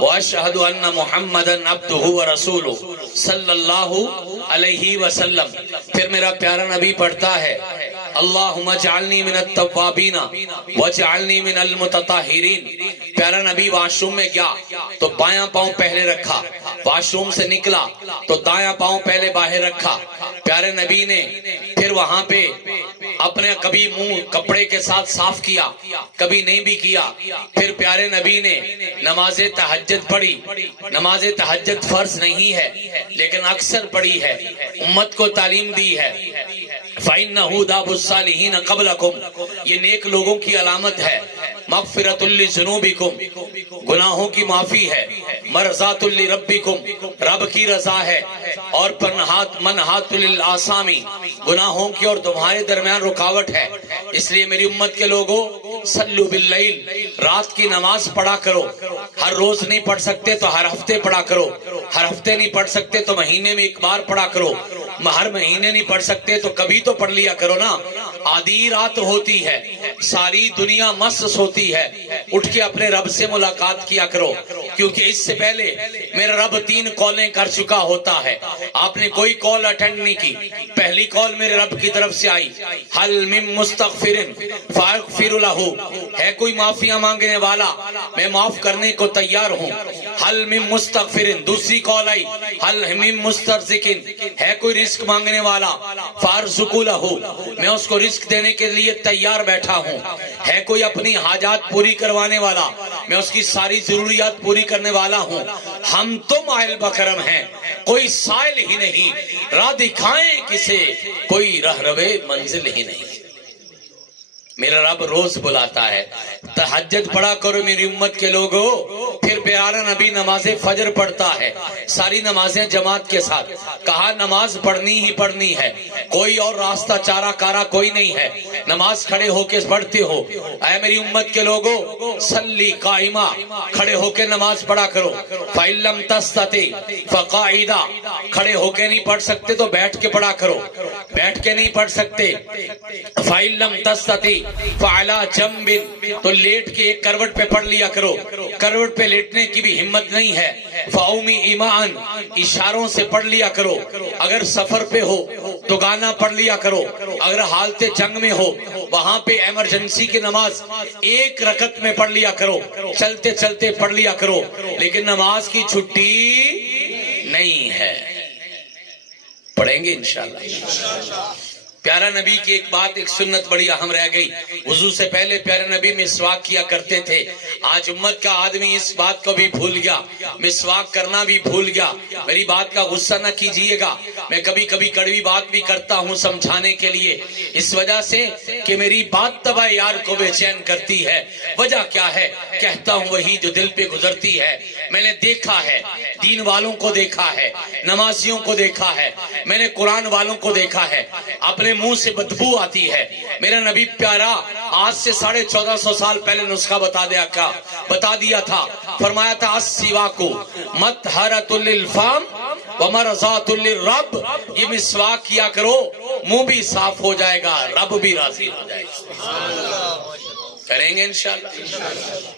واشہد ان محمدا عبدہ ورسولہ صلی اللہ علیہ وسلم، پھر میرا پیارا نبی پڑھتا ہے اللہم اجعلنی من التوابین واجعلنی من المتطہرین۔ پیارا نبی واش روم میں گیا تو بایاں پاؤں پہلے رکھا، واش روم سے نکلا تو دایاں پاؤں پہلے باہر رکھا۔ پیارے نبی نے پھر وہاں پہ اپنے کبھی منہ کپڑے کے ساتھ صاف کیا، کبھی نہیں بھی کیا۔ پھر پیارے نبی نے نماز تہجد پڑھی، نماز تہجد فرض نہیں ہے لیکن اکثر پڑھی ہے، امت کو تعلیم دی ہے۔ فَإِنَّهُ دَابُ الصَّالِحِينَ قَبْلَكُمْ، یہ نیک لوگوں کی علامت ہے۔ مغفرۃ لذنوبکم، گناہوں کی معافی ہے۔ مرضات لربکم، رب کی رضا ہے۔ اور منہات للآثامی، گناہوں کی اور تمہارے درمیان رکاوٹ ہے۔ اس لیے میری امت کے لوگوں صلو باللیل، رات کی نماز پڑھا کرو، ہر روز نہیں پڑھ سکتے تو ہر ہفتے پڑھا کرو، ہر ہفتے نہیں پڑھ سکتے تو مہینے میں ایک بار پڑھا کرو، ہر مہینے نہیں پڑھ سکتے تو کبھی تو پڑھ لیا کرو نا۔ آدھی رات ہوتی ہے، ساری دنیا مست ہوتی ہے، اٹھ کے اپنے رب سے ملاقات کیا کرو، کیونکہ اس سے پہلے میرا رب 3 کالیں کر چکا ہوتا ہے، آپ نے کوئی کال اٹینڈ نہیں کی۔ پہلی کال میرے رب کی طرف سے آئی، حل من مستغفر فاغفر لہ، ہے کوئی معافیاں مانگنے والا میں معاف کرنے کو تیار ہوں۔ حل من مستغفر، دوسری کال آئی حل من مسترزق، ہے کوئی رزق مانگنے والا فارزق لہ، میں اس کو رزق دینے کے لیے تیار بیٹھا ہوں۔ ہے کوئی اپنی حاجات پوری کروانے والا، میں اس کی ساری ضروریات پوری کرنے والا ہوں۔ ہم تو مائل بکرم ہیں، کوئی سائل ہی نہیں، راہ دکھائیں کسے کوئی راہ روے منزل ہی نہیں۔ میرا رب روز بلاتا ہے، تہجد پڑھا کرو میری امت کے لوگوں۔ پھر پیارا نبی نماز فجر پڑھتا ہے، ساری نمازیں جماعت کے ساتھ، کہا نماز پڑھنی ہی پڑھنی ہے، کوئی اور راستہ چارہ کارا کوئی نہیں ہے، نماز کھڑے ہو کے پڑھتے ہو۔ اے میری امت کے لوگوں صلی قائمہ، کھڑے ہو کے نماز پڑھا کرو۔ فَإِن لَمْ تَسْتَطِعْ فَقَاعِدًا، کھڑے ہو کے نہیں پڑھ سکتے تو بیٹھ کے پڑھا کرو، بیٹھ کے نہیں پڑھ سکتے۔ فَإِن لَمْ تَسْتَطِعْ فَعَلَىٰ جَنْبٍ، تو لیٹ کے ایک کروٹ پہ پڑھ لیا کرو، کروٹ پہ لیٹنے کی بھی ہمت نہیں ہے۔ فَأَوْمِ إِمَاءً، اشاروں سے پڑھ لیا کرو۔ اگر سفر پہ ہو تو گانا پڑھ لیا کرو، اگر حالت جنگ میں ہو وہاں پہ ایمرجنسی کی نماز 1 رکعت میں پڑھ لیا کرو، چلتے چلتے پڑھ لیا کرو، لیکن نماز کی چھٹی نہیں ہے۔ پڑھیں گے انشاءاللہ۔ پیارا نبی کی ایک بات، ایک سنت بڑی اہم رہ گئی، وضو سے پہلے پیارا نبی مسواک کیا کرتے تھے۔ آج امت کا آدمی اس بات کو بھی بھول گیا، مسواک کرنا بھی بھول گیا۔ میری بات کا غصہ نہ کیجئے گا، میں کبھی کبھی کڑوی بات بھی کرتا ہوں سمجھانے کے لیے، اس وجہ سے کہ میری بات طبع یار کو بے چین کرتی ہے۔ وجہ کیا ہے؟ کہتا ہوں وہی جو دل پہ گزرتی ہے۔ میں نے دیکھا ہے، دین والوں کو دیکھا ہے، نمازیوں کو دیکھا ہے، میں نے قرآن والوں کو دیکھا ہے، اپنے منہ سے بدبو آتی ہے۔ میرا نبی پیارا آج سے 1450 سال پہلے نسخہ بتا دیا تھا، فرمایا تھا السواک مطہرۃ للفم ومرضات للرب، یہ مسواک کیا کرو، منہ بھی صاف ہو جائے گا، رب بھی راضی ہو جائے گا۔ کریں گے انشاءاللہ۔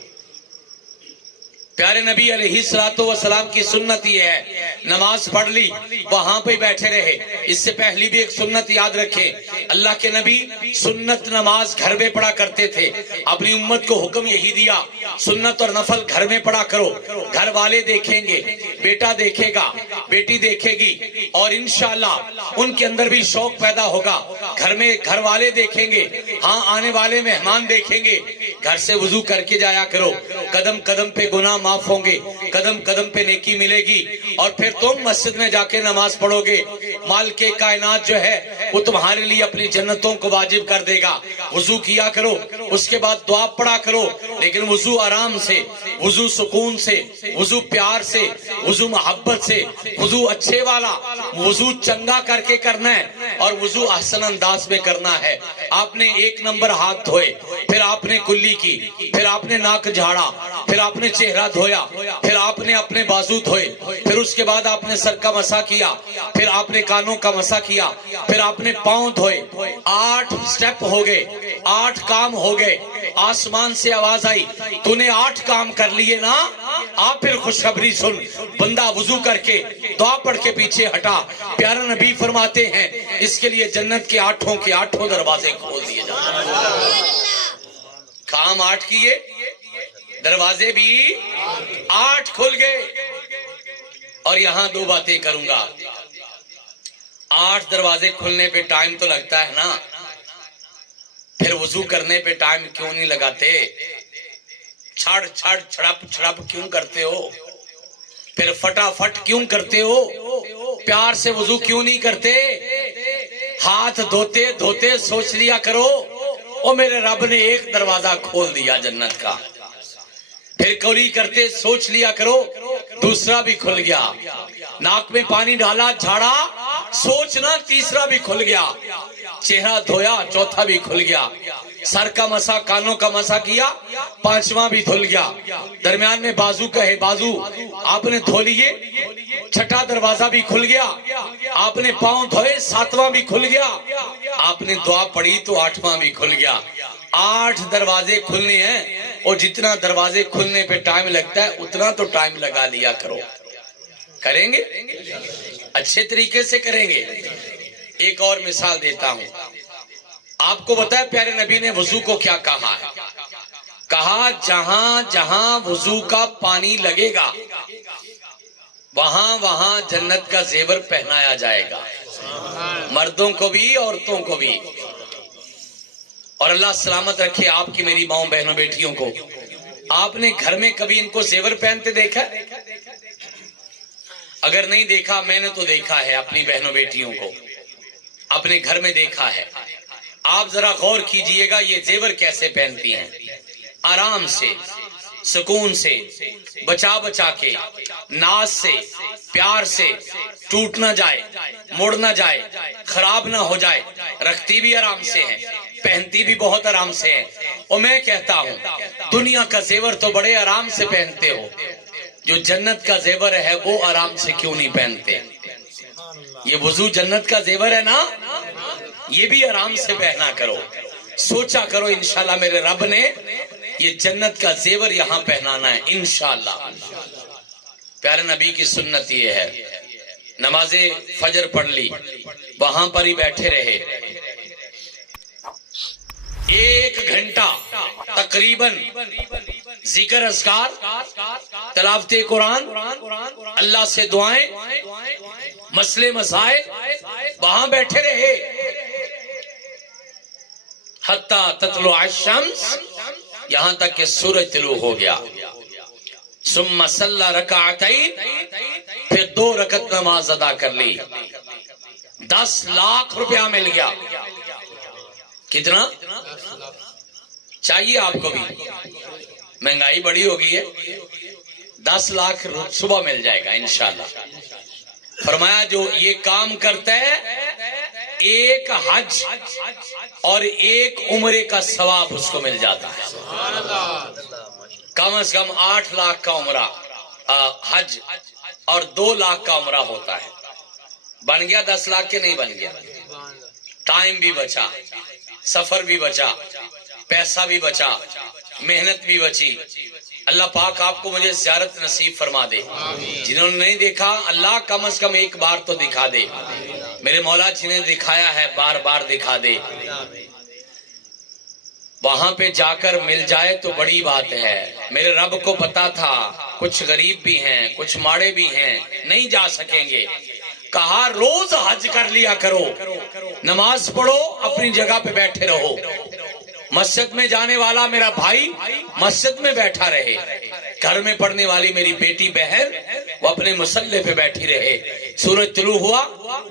پیارے نبی علیہ السلام کی سنت یہ ہے، نماز پڑھ لی وہاں پہ بیٹھے رہے۔ اس سے پہلی بھی ایک سنت یاد رکھیں، اللہ کے نبی سنت نماز گھر میں پڑھا کرتے تھے، اپنی امت کو حکم یہی دیا سنت اور نفل گھر میں پڑھا کرو۔ گھر والے دیکھیں گے، بیٹا دیکھے گا، بیٹی دیکھے گی، اور انشاءاللہ ان کے اندر بھی شوق پیدا ہوگا۔ گھر میں گھر والے دیکھیں گے، ہاں آنے والے مہمان دیکھیں گے، گھر سے وضو کر کے جایا کرو، قدم قدم پہ گناہ معاف ہوں گے, قدم قدم پہ نیکی ملے گی, اور پھر تم مسجد میں جا کے نماز پڑھو گے. مالک کائنات جو ہے وہ تمہارے لیے اپنی جنتوں کو واجب کر دے گا. وضو کیا کرو, اس کے بعد دعا پڑھا کرو, لیکن وضو آرام سے, وضو سکون سے, وضو پیار سے, وضو محبت سے, وضو اچھے والا, وضو چنگا کر کے کرنا ہے, اور وضو احسن انداز میں کرنا ہے. آپ نے 1 نمبر ہاتھ دھوئے, پھر آپ نے کلی کی, پھر آپ نے ناک جھاڑا, پھر آپ نے چہرہ دھویا, پھر آپ نے اپنے بازو دھوئے, پھر اس کے بعد آپ نے سر کا مسح کیا, پھر آپ نے کانوں کا مسح کیا, پھر آپ نے پاؤں دھوئے. 8 سٹیپ ہو گئے, 8 کام ہو گئے. آسمان سے آواز آئی, تو نے 8 کام کر لیے نا. آپ پھر خوشخبری سن, بندہ وضو کر کے دعا پڑھ کے پیچھے ہٹا. پیارا نبی فرماتے ہیں اس کے لیے جنت کے 8 دروازے کھول دیے جاتے. کام 8 کیے, دروازے بھی 8 کھل گئے. اور یہاں 2 باتیں کروں گا. 8 دروازے کھلنے پہ ٹائم تو لگتا ہے نا, پھر وضو کرنے پہ ٹائم کیوں نہیں لگاتے؟ چھڑ چھڑ چھڑپ چھڑپ کیوں کرتے ہو؟ پھر فٹافٹ کیوں کرتے ہو؟ پیار سے وضو کیوں نہیں کرتے؟ ہاتھ دھوتے دھوتے سوچ لیا کرو, او میرے رب نے 1 دروازہ کھول دیا جنت کا. پھر کوری کرتے سوچ لیا کرو, دوسرا بھی کھل گیا. ناک میں پانی ڈالا, جھاڑا, سوچنا تیسرا بھی کھل گیا. چہرہ دھویا, چوتھا بھی کھل گیا. سر کا مسا, کانوں کا مسا کیا, 5واں بھی دھل گیا. درمیان میں بازو کا ہے, بازو آپ نے دھو لیے, 6واں دروازہ بھی کھل گیا. آپ نے پاؤں دھوئے, 7واں بھی کھل گیا. آپ نے دعا پڑھی تو 8واں بھی کھل گیا. 8 دروازے کھلنے ہیں, اور جتنا دروازے کھلنے پہ ٹائم لگتا ہے اتنا تو ٹائم لگا لیا کرو. کریں گے, اچھے طریقے سے کریں گے. ایک اور مثال دیتا ہوں. آپ کو بتایا پیارے نبی نے وضو کو کیا کہا ہے؟ کہا جہاں جہاں وضو کا پانی لگے گا وہاں وہاں جنت کا زیور پہنایا جائے گا, مردوں کو بھی عورتوں کو بھی. اور اللہ سلامت رکھے آپ کی میری ماؤں بہنوں بیٹیوں کو. آپ نے گھر میں کبھی ان کو زیور پہنتے دیکھا؟ اگر نہیں دیکھا, میں نے تو دیکھا ہے اپنی بہنوں بیٹیوں کو, اپنے گھر میں دیکھا ہے. آپ ذرا غور کیجئے گا یہ زیور کیسے پہنتی ہیں. آرام سے, سکون سے, بچا بچا کے, ناز سے, پیار سے, ٹوٹ نہ جائے, مڑ نہ جائے, خراب نہ ہو جائے. رکھتی بھی آرام سے ہیں, پہنتی بھی بہت آرام سے ہیں. اور میں کہتا ہوں دنیا کا زیور تو بڑے آرام سے پہنتے ہو, جو جنت کا زیور ہے وہ آرام سے کیوں نہیں پہنتے؟ یہ وضو جنت کا زیور ہے نا, یہ بھی آرام سے پہنا کرو. سوچا کرو انشاءاللہ میرے رب نے یہ جنت کا زیور یہاں پہنانا ہے انشاءاللہ. پیارے نبی کی سنت یہ ہے, نماز فجر پڑھ لی, وہاں پر ہی بیٹھے رہے, 1 گھنٹہ تقریباً ذکر اذکار, تلاوت قرآن, اللہ سے دعائیں, مسئلے مسائل, وہاں بیٹھے رہے حتیٰ تطلع الشمس, یہاں تک کہ سورج طلوع ہو گیا. ثم صلی رکعتین, پھر 2 رکعت نماز ادا کر لی. 10 لاکھ روپیہ مل گیا. کتنا چاہیے آپ کو بھی؟ مہنگائی بڑی ہوگی ہے, 10 لاکھ صبح مل جائے گا انشاءاللہ. فرمایا جو یہ کام کرتا ہے 1 حج اور 1 عمرے کا ثواب اس کو مل جاتا ہے. کم از کم 8 لاکھ کا عمرہ حج اور 2 لاکھ کا عمرہ ہوتا ہے. بن گیا 10 لاکھ کے نہیں بن گیا؟ ٹائم بھی بچا, سفر بھی بچا, پیسہ بھی بچا, محنت بھی بچی. اللہ پاک آپ کو مجھے زیارت نصیب فرما دے. جنہوں نے نہیں دیکھا اللہ کم از کم 1 بار تو دکھا دے. میرے مولا جنہیں دکھایا ہے بار بار دکھا دے. وہاں پہ جا کر مل جائے تو بڑی بات ہے. میرے رب کو پتا تھا کچھ غریب بھی ہیں, کچھ ماڑے بھی ہیں, نہیں جا سکیں گے. کہا روز حج کر لیا کرو, نماز پڑھو, اپنی جگہ پہ بیٹھے رہو, مسجد میں جانے والا میرا بھائی مسجد میں بیٹھا رہے، گھر میں پڑھنے والی میری بیٹی بہن وہ اپنے مصلی پہ بیٹھی رہے۔ سورج طلوع ہوا،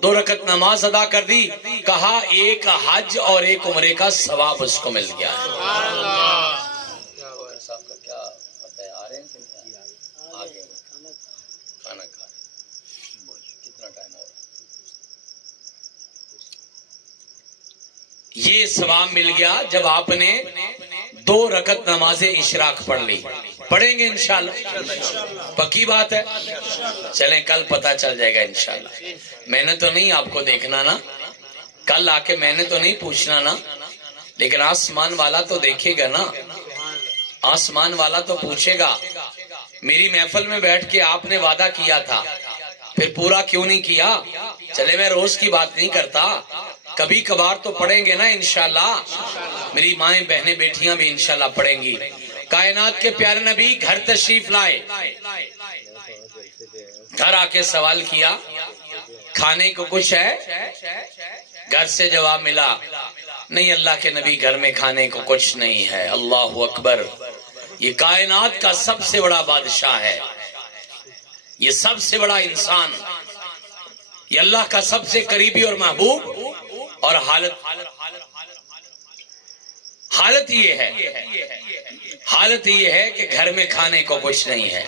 2 رکعت نماز ادا کر دی، کہا ایک حج اور ایک عمرے کا ثواب اس کو مل گیا ہے۔ یہ ثواب مل گیا جب آپ نے 2 رکعت نماز اشراق پڑھ لی۔ پڑھیں گے انشاءاللہ، پکی بات ہے؟ چلیں کل پتہ چل جائے گا انشاءاللہ۔ میں نے تو نہیں آپ کو دیکھنا نا، کل آ کے میں نے تو نہیں پوچھنا نا، لیکن آسمان والا تو دیکھے گا نا، آسمان والا تو پوچھے گا میری محفل میں بیٹھ کے آپ نے وعدہ کیا تھا، پھر پورا کیوں نہیں کیا؟ چلے میں روز کی بات نہیں کرتا، کبھی کبھار تو پڑھیں گے نا انشاءاللہ۔ میری مائیں بہنیں بیٹیاں بھی انشاءاللہ پڑھیں گی۔ کائنات کے پیارے نبی گھر تشریف لائے، گھر آ کے سوال کیا کھانے کو کچھ ہے؟ گھر سے جواب ملا نہیں اللہ کے نبی گھر میں کھانے کو کچھ نہیں ہے۔ اللہ اکبر، یہ کائنات کا سب سے بڑا بادشاہ ہے، یہ سب سے بڑا انسان، یہ اللہ کا سب سے قریبی اور محبوب، اور حالت یہ ہے کہ گھر میں کھانے کو کچھ نہیں ہے۔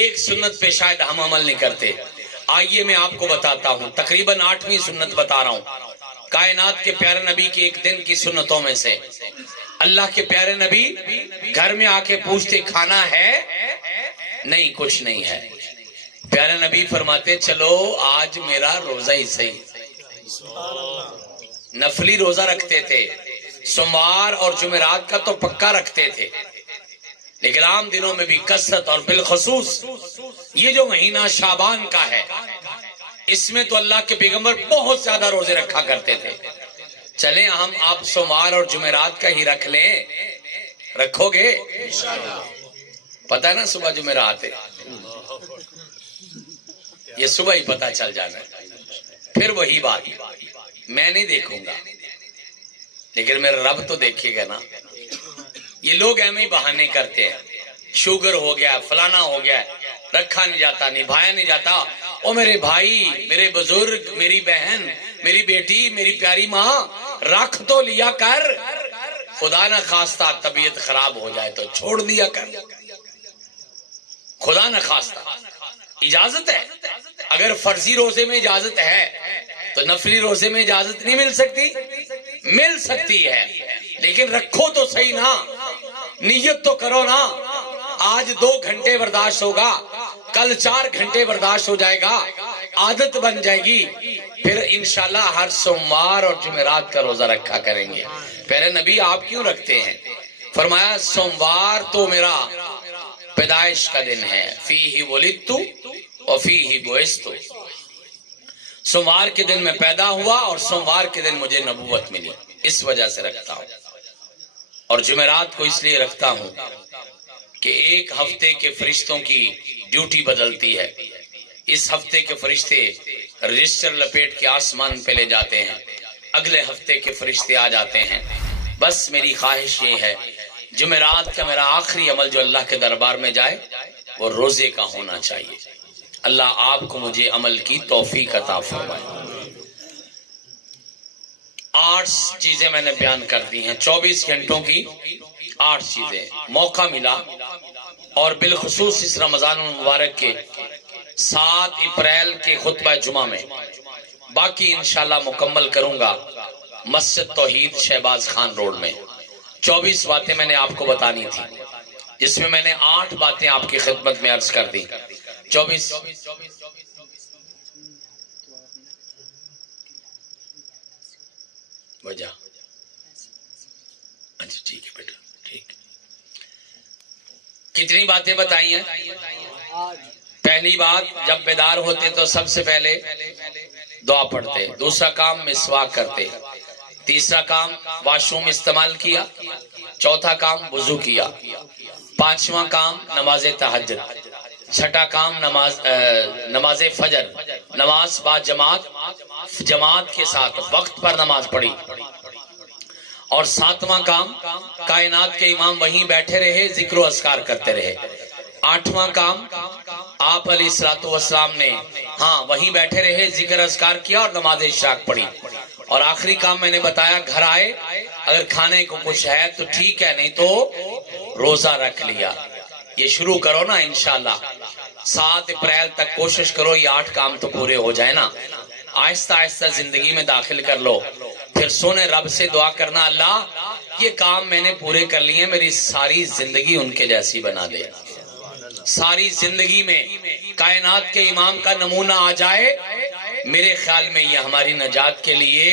ایک سنت پہ شاید ہم عمل نہیں کرتے، آئیے میں آپ کو بتاتا ہوں، تقریباً 8ویں سنت بتا رہا ہوں کائنات کے پیارے نبی کی ایک دن کی سنتوں میں سے۔ اللہ کے پیارے نبی گھر میں آ کے پوچھتے کھانا ہے؟ نہیں کچھ نہیں ہے۔ پیارے نبی فرماتے چلو آج میرا روزہ ہی صحیح، نفلی روزہ رکھتے تھے، سوموار اور جمعرات کا تو پکا رکھتے تھے، لیکن عام دنوں میں بھی کثرت، اور بالخصوص یہ جو مہینہ شعبان کا ہے اس میں تو اللہ کے پیغمبر بہت زیادہ روزے رکھا کرتے تھے۔ چلیں ہم آپ سوموار اور جمعرات کا ہی رکھ لیں، رکھو گے؟ پتہ ہے نا صبح جمعرات ہے، یہ صبح ہی پتہ چل جانا ہے۔ پھر وہی بات، میں نہیں دیکھوں گا لیکن میرا رب تو دیکھے گا نا۔ یہ لوگ ایسے ہی بہانے کرتے ہیں، شوگر ہو گیا، فلانا ہو گیا، رکھا نہیں جاتا، نبھایا نہیں جاتا۔ او میرے بھائی، میرے بزرگ، میری بہن، میری بیٹی، میری پیاری ماں، رکھ تو لیا کر، خدا نہ خواستہ طبیعت خراب ہو جائے تو چھوڑ دیا کر، خدا نہ خواستہ۔ اجازت ہے، اگر فرضی روزے میں اجازت ہے تو نفلی روزے میں اجازت نہیں مل سکتی؟ مل سکتی ہے، لیکن رکھو تو صحیح نا، نیت تو کرو نا۔ آج 2 گھنٹے برداشت ہوگا، کل 4 گھنٹے برداشت ہو جائے گا، عادت بن جائے گی، پھر انشاءاللہ ہر سوموار اور جمعرات کا روزہ رکھا کریں گے۔ پیارے نبی آپ کیوں رکھتے ہیں؟ فرمایا سوموار تو میرا پیدائش کا دن ہے، فیہ ولدت وفیہ بعثت، سوموار کے دن میں پیدا ہوا اور سوموار کے دن مجھے نبوت ملی، اس وجہ سے رکھتا ہوں۔ اور جمعرات کو اس لیے رکھتا ہوں کہ ایک ہفتے کے فرشتوں کی ڈیوٹی بدلتی ہے، اس ہفتے کے فرشتے رجسٹر لپیٹ کے آسمان پہ لے جاتے ہیں، اگلے ہفتے کے فرشتے آ جاتے ہیں۔ بس میری خواہش یہ ہے جمعرات کا میرا آخری عمل جو اللہ کے دربار میں جائے وہ روزے کا ہونا چاہیے۔ اللہ آپ کو مجھے عمل کی توفیق عطا فرمائے۔ 8 چیزیں میں نے بیان کر دی ہیں، 24 گھنٹوں کی 8 چیزیں، موقع ملا، اور بالخصوص اس رمضان المبارک کے 7 اپریل کے خطبہ جمعہ میں، باقی انشاءاللہ مکمل کروں گا مسجد توحید شہباز خان روڈ میں۔ 24 باتیں میں نے آپ کو بتانی تھی، جس میں میں نے 8 باتیں آپ کی خدمت میں عرض کر دی۔ 24 وجہ، اچھا ٹھیک ہے بیٹا، ٹھیک۔ کتنی باتیں بتائی ہیں؟ پہلی بات، جب بیدار ہوتے تو سب سے پہلے دعا پڑھتے، دوسرا کام مسواک کرتے، تیسرا کام واش روم استعمال کیا، چوتھا کام وضو کیا، پانچواں کام نماز تہجد، چھٹا کام نماز فجر، نماز با جماعت کے ساتھ وقت پر نماز پڑھی، اور ساتواں کام کائنات کے امام وہیں بیٹھے رہے ذکر و اذکار کرتے رہے. آٹھواں کام آپ علیہ الصلوۃ والسلام نے وہیں بیٹھے رہے ذکر اذکار کیا اور نماز اشراق پڑھی. اور آخری کام میں نے بتایا گھر آئے اگر کھانے کو کچھ ہے تو ٹھیک ہے نہیں تو روزہ رکھ لیا. یہ شروع کرو نا انشاءاللہ 7 اپریل تک کوشش کرو یہ 8 کام تو پورے ہو جائے نا. آہستہ آہستہ زندگی میں داخل کر لو. پھر سونے رب سے دعا کرنا اللہ یہ کام میں نے پورے کر لیے میری ساری زندگی ان کے جیسی بنا دے. ساری زندگی میں کائنات کے امام کا نمونہ آ جائے میرے خیال میں یہ ہماری نجات کے لیے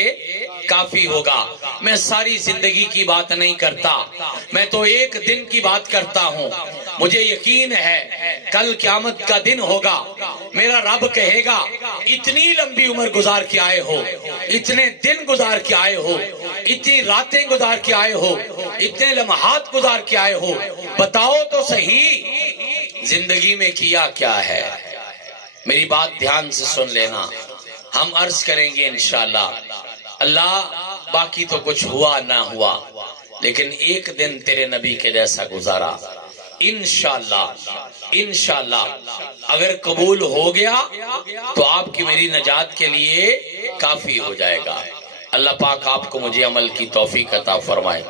کافی ہوگا. میں ساری زندگی کی بات نہیں کرتا میں تو ایک دن کی بات کرتا ہوں. مجھے یقین ہے کل قیامت کا دن ہوگا میرا رب کہے گا اتنی لمبی عمر گزار کے آئے ہو اتنے دن گزار کے آئے ہو اتنی راتیں گزار کے آئے ہو اتنے لمحات گزار کے آئے ہو بتاؤ تو صحیح زندگی میں کیا کیا ہے. میری بات دھیان سے سن لینا. ہم عرض کریں گے انشاءاللہ اللہ باقی تو کچھ ہوا نہ ہوا لیکن ایک دن تیرے نبی کے جیسا گزارا. انشاءاللہ اگر قبول ہو گیا تو آپ کی میری نجات کے لیے کافی ہو جائے گا. اللہ پاک آپ کو مجھے عمل کی توفیق عطا فرمائے.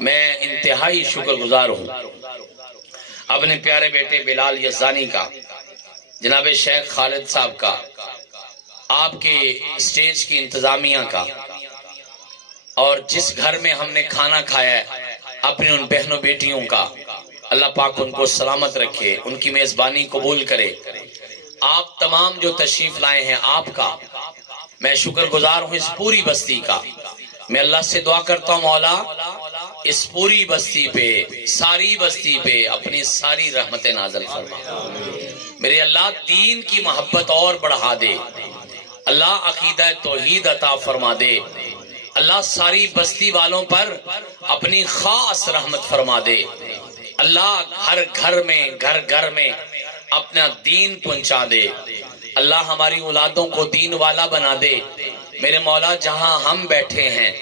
میں انتہائی شکر گزار ہوں اپنے پیارے بیٹے بلال یزدانی کا, جناب شیخ خالد صاحب کا, آپ کے سٹیج کی انتظامیہ کا, اور جس گھر میں ہم نے کھانا کھایا ہے اپنی ان بہنوں بیٹیوں کا. اللہ پاک ان کو سلامت رکھے ان کی میزبانی قبول کرے. آپ تمام جو تشریف لائے ہیں آپ کا میں شکر گزار ہوں. اس پوری بستی کا میں اللہ سے دعا کرتا ہوں مولا اس پوری بستی پہ ساری بستی پہ اپنی ساری رحمت نازل فرما. میرے اللہ دین کی محبت اور بڑھا دے. اللہ عقیدہ توحید عطا فرما دے. اللہ ساری بستی والوں پر اپنی خاص رحمت فرما دے. اللہ ہر گھر میں اپنا دین پہنچا دے. اللہ ہماری اولادوں کو دین والا بنا دے. میرے مولا جہاں ہم بیٹھے ہیں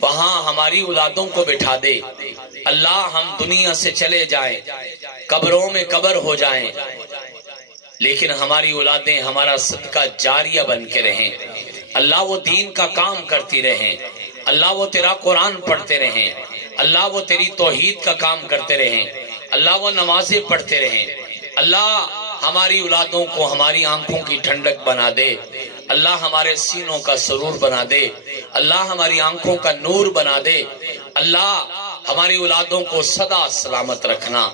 وہاں ہماری اولادوں کو بٹھا دے. اللہ ہم دنیا سے چلے جائیں قبروں میں قبر ہو جائیں لیکن ہماری اولادیں ہمارا صدقہ جاریہ بن کے رہیں. اللہ وہ دین کا کام کرتی رہیں. اللہ وہ تیرا قرآن پڑھتے رہیں. اللہ وہ تیری توحید کا کام کرتے رہیں. اللہ وہ نمازیں پڑھتے رہیں. اللہ ہماری اولادوں کو ہماری آنکھوں کی ٹھنڈک بنا دے. اللہ ہمارے سینوں کا سرور بنا دے. اللہ ہماری آنکھوں کا نور بنا دے. اللہ ہماری اولادوں کو سدا سلامت رکھنا.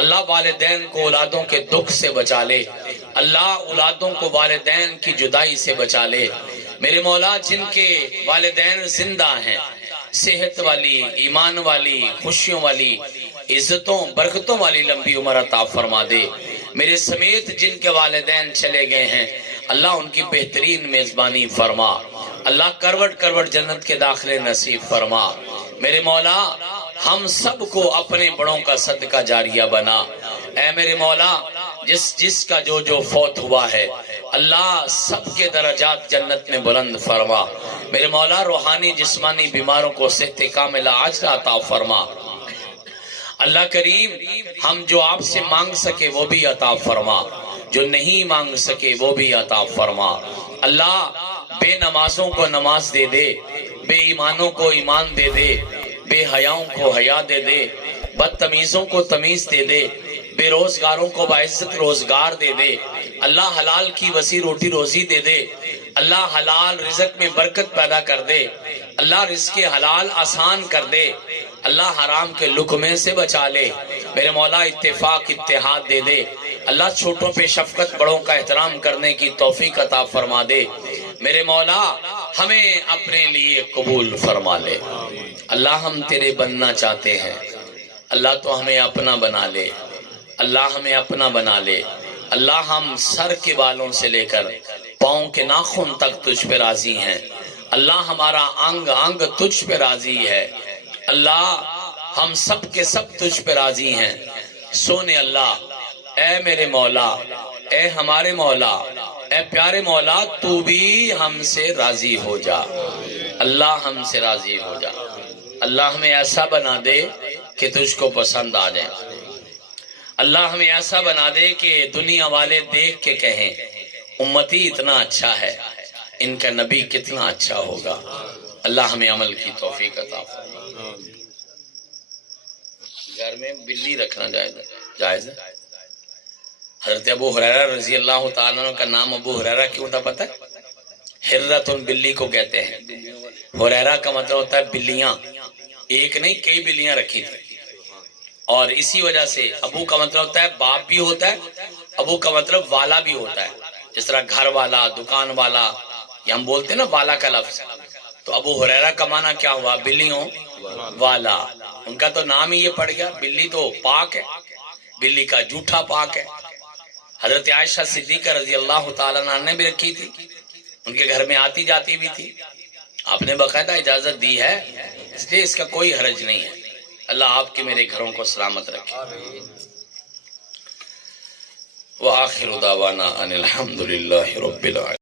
اللہ والدین کو اولادوں کے دکھ سے بچا لے. اللہ اولادوں کو والدین کی جدائی سے بچا لے. میرے مولا جن کے والدین زندہ ہیں صحت والی ایمان والی خوشیوں والی عزتوں برکتوں والی لمبی عمر عطا فرما دے. میرے سمیت جن کے والدین چلے گئے ہیں اللہ ان کی بہترین میزبانی فرما. اللہ کروٹ کروٹ جنت کے داخلے نصیب فرما. میرے مولا ہم سب کو اپنے بڑوں کا صدقہ جاریہ بنا. اے میرے مولا جس کا جو فوت ہوا ہے اللہ سب کے درجات جنت میں بلند فرما. میرے مولا روحانی جسمانی بیماروں کو صحت کاملہ عاجلہ عطا فرما. اللہ کریم ہم جو آپ سے مانگ سکے وہ بھی عطا فرما, جو نہیں مانگ سکے وہ بھی عطا فرما. اللہ بے نمازوں کو نماز دے دے, بے ایمانوں کو ایمان دے دے, بے حیاؤں کو حیا دے دے, بدتمیزوں کو تمیز دے دے, بے روزگاروں کو باعزت روزگار دے دے. اللہ حلال کی وسیع روٹی روزی دے دے. اللہ حلال رزق میں برکت پیدا کر دے. اللہ رزق حلال آسان کر دے. اللہ حرام کے لقمے سے بچا لے. میرے مولا اتفاق اتحاد دے دے. اللہ چھوٹوں پہ شفقت بڑوں کا احترام کرنے کی توفیق عطا فرما دے. میرے مولا ہمیں اپنے لیے قبول فرما لے. اللہ ہم تیرے بننا چاہتے ہیں. اللہ تو ہمیں اپنا بنا لے. اللہ ہمیں اپنا بنا لے. اللہ ہم سر کے بالوں سے لے کر پاؤں کے ناخن تک تجھ پہ راضی ہیں. اللہ ہمارا انگ انگ تجھ پہ راضی ہے. اللہ ہم سب کے سب تجھ پہ راضی ہیں. سونے اللہ اے میرے مولا اے ہمارے مولا اے پیارے مولا تو بھی ہم سے راضی ہو جا. اللہ ہم سے راضی ہو جا. اللہ ہمیں ایسا بنا دے کہ تجھ کو پسند آ جائے. اللہ ہمیں ایسا بنا دے کہ دنیا والے دیکھ کے کہیں امتی اتنا اچھا ہے، ان کا نبی کتنا اچھا ہوگا. اللہ ہمیں عمل کی توفیق عطا فرمائے. گھر میں بلی رکھنا جائز ہے. حضرت ابو ہریرہ رضی اللہ تعالیٰ عنہ کا نام ابو ہریرہ کیوں تھا پتہ ہے؟ ہرۃ بلی کو کہتے ہیں. ہریرہ کا مطلب ہوتا ہے بلیاں، ایک نہیں کئی بلیاں رکھی تھی. اور اسی وجہ سے ابو کا مطلب ہوتا ہے باپ بھی ہوتا ہے، ابو کا مطلب والا بھی ہوتا ہے. جس طرح گھر والا، دکان والا، یہ ہم بولتے ہیں نا والا کا لفظ. تو ابو ہریرہ کا معنی کیا ہوا؟ بلیوں والا. ان کا تو نام ہی یہ پڑ گیا. بلی تو پاک ہے، بلی کا جوٹھا پاک ہے. حضرت عائشہ صدیقہ رضی اللہ تعالیٰ عنہ نے بھی رکھی تھی، ان کے گھر میں آتی جاتی بھی تھی. آپ نے باقاعدہ اجازت دی ہے، اس لیے اس کا کوئی حرج نہیں ہے. اللہ آپ کے میرے گھروں کو سلامت رکھے. وآخر دعوانا ان الحمد للہ رب العالمین.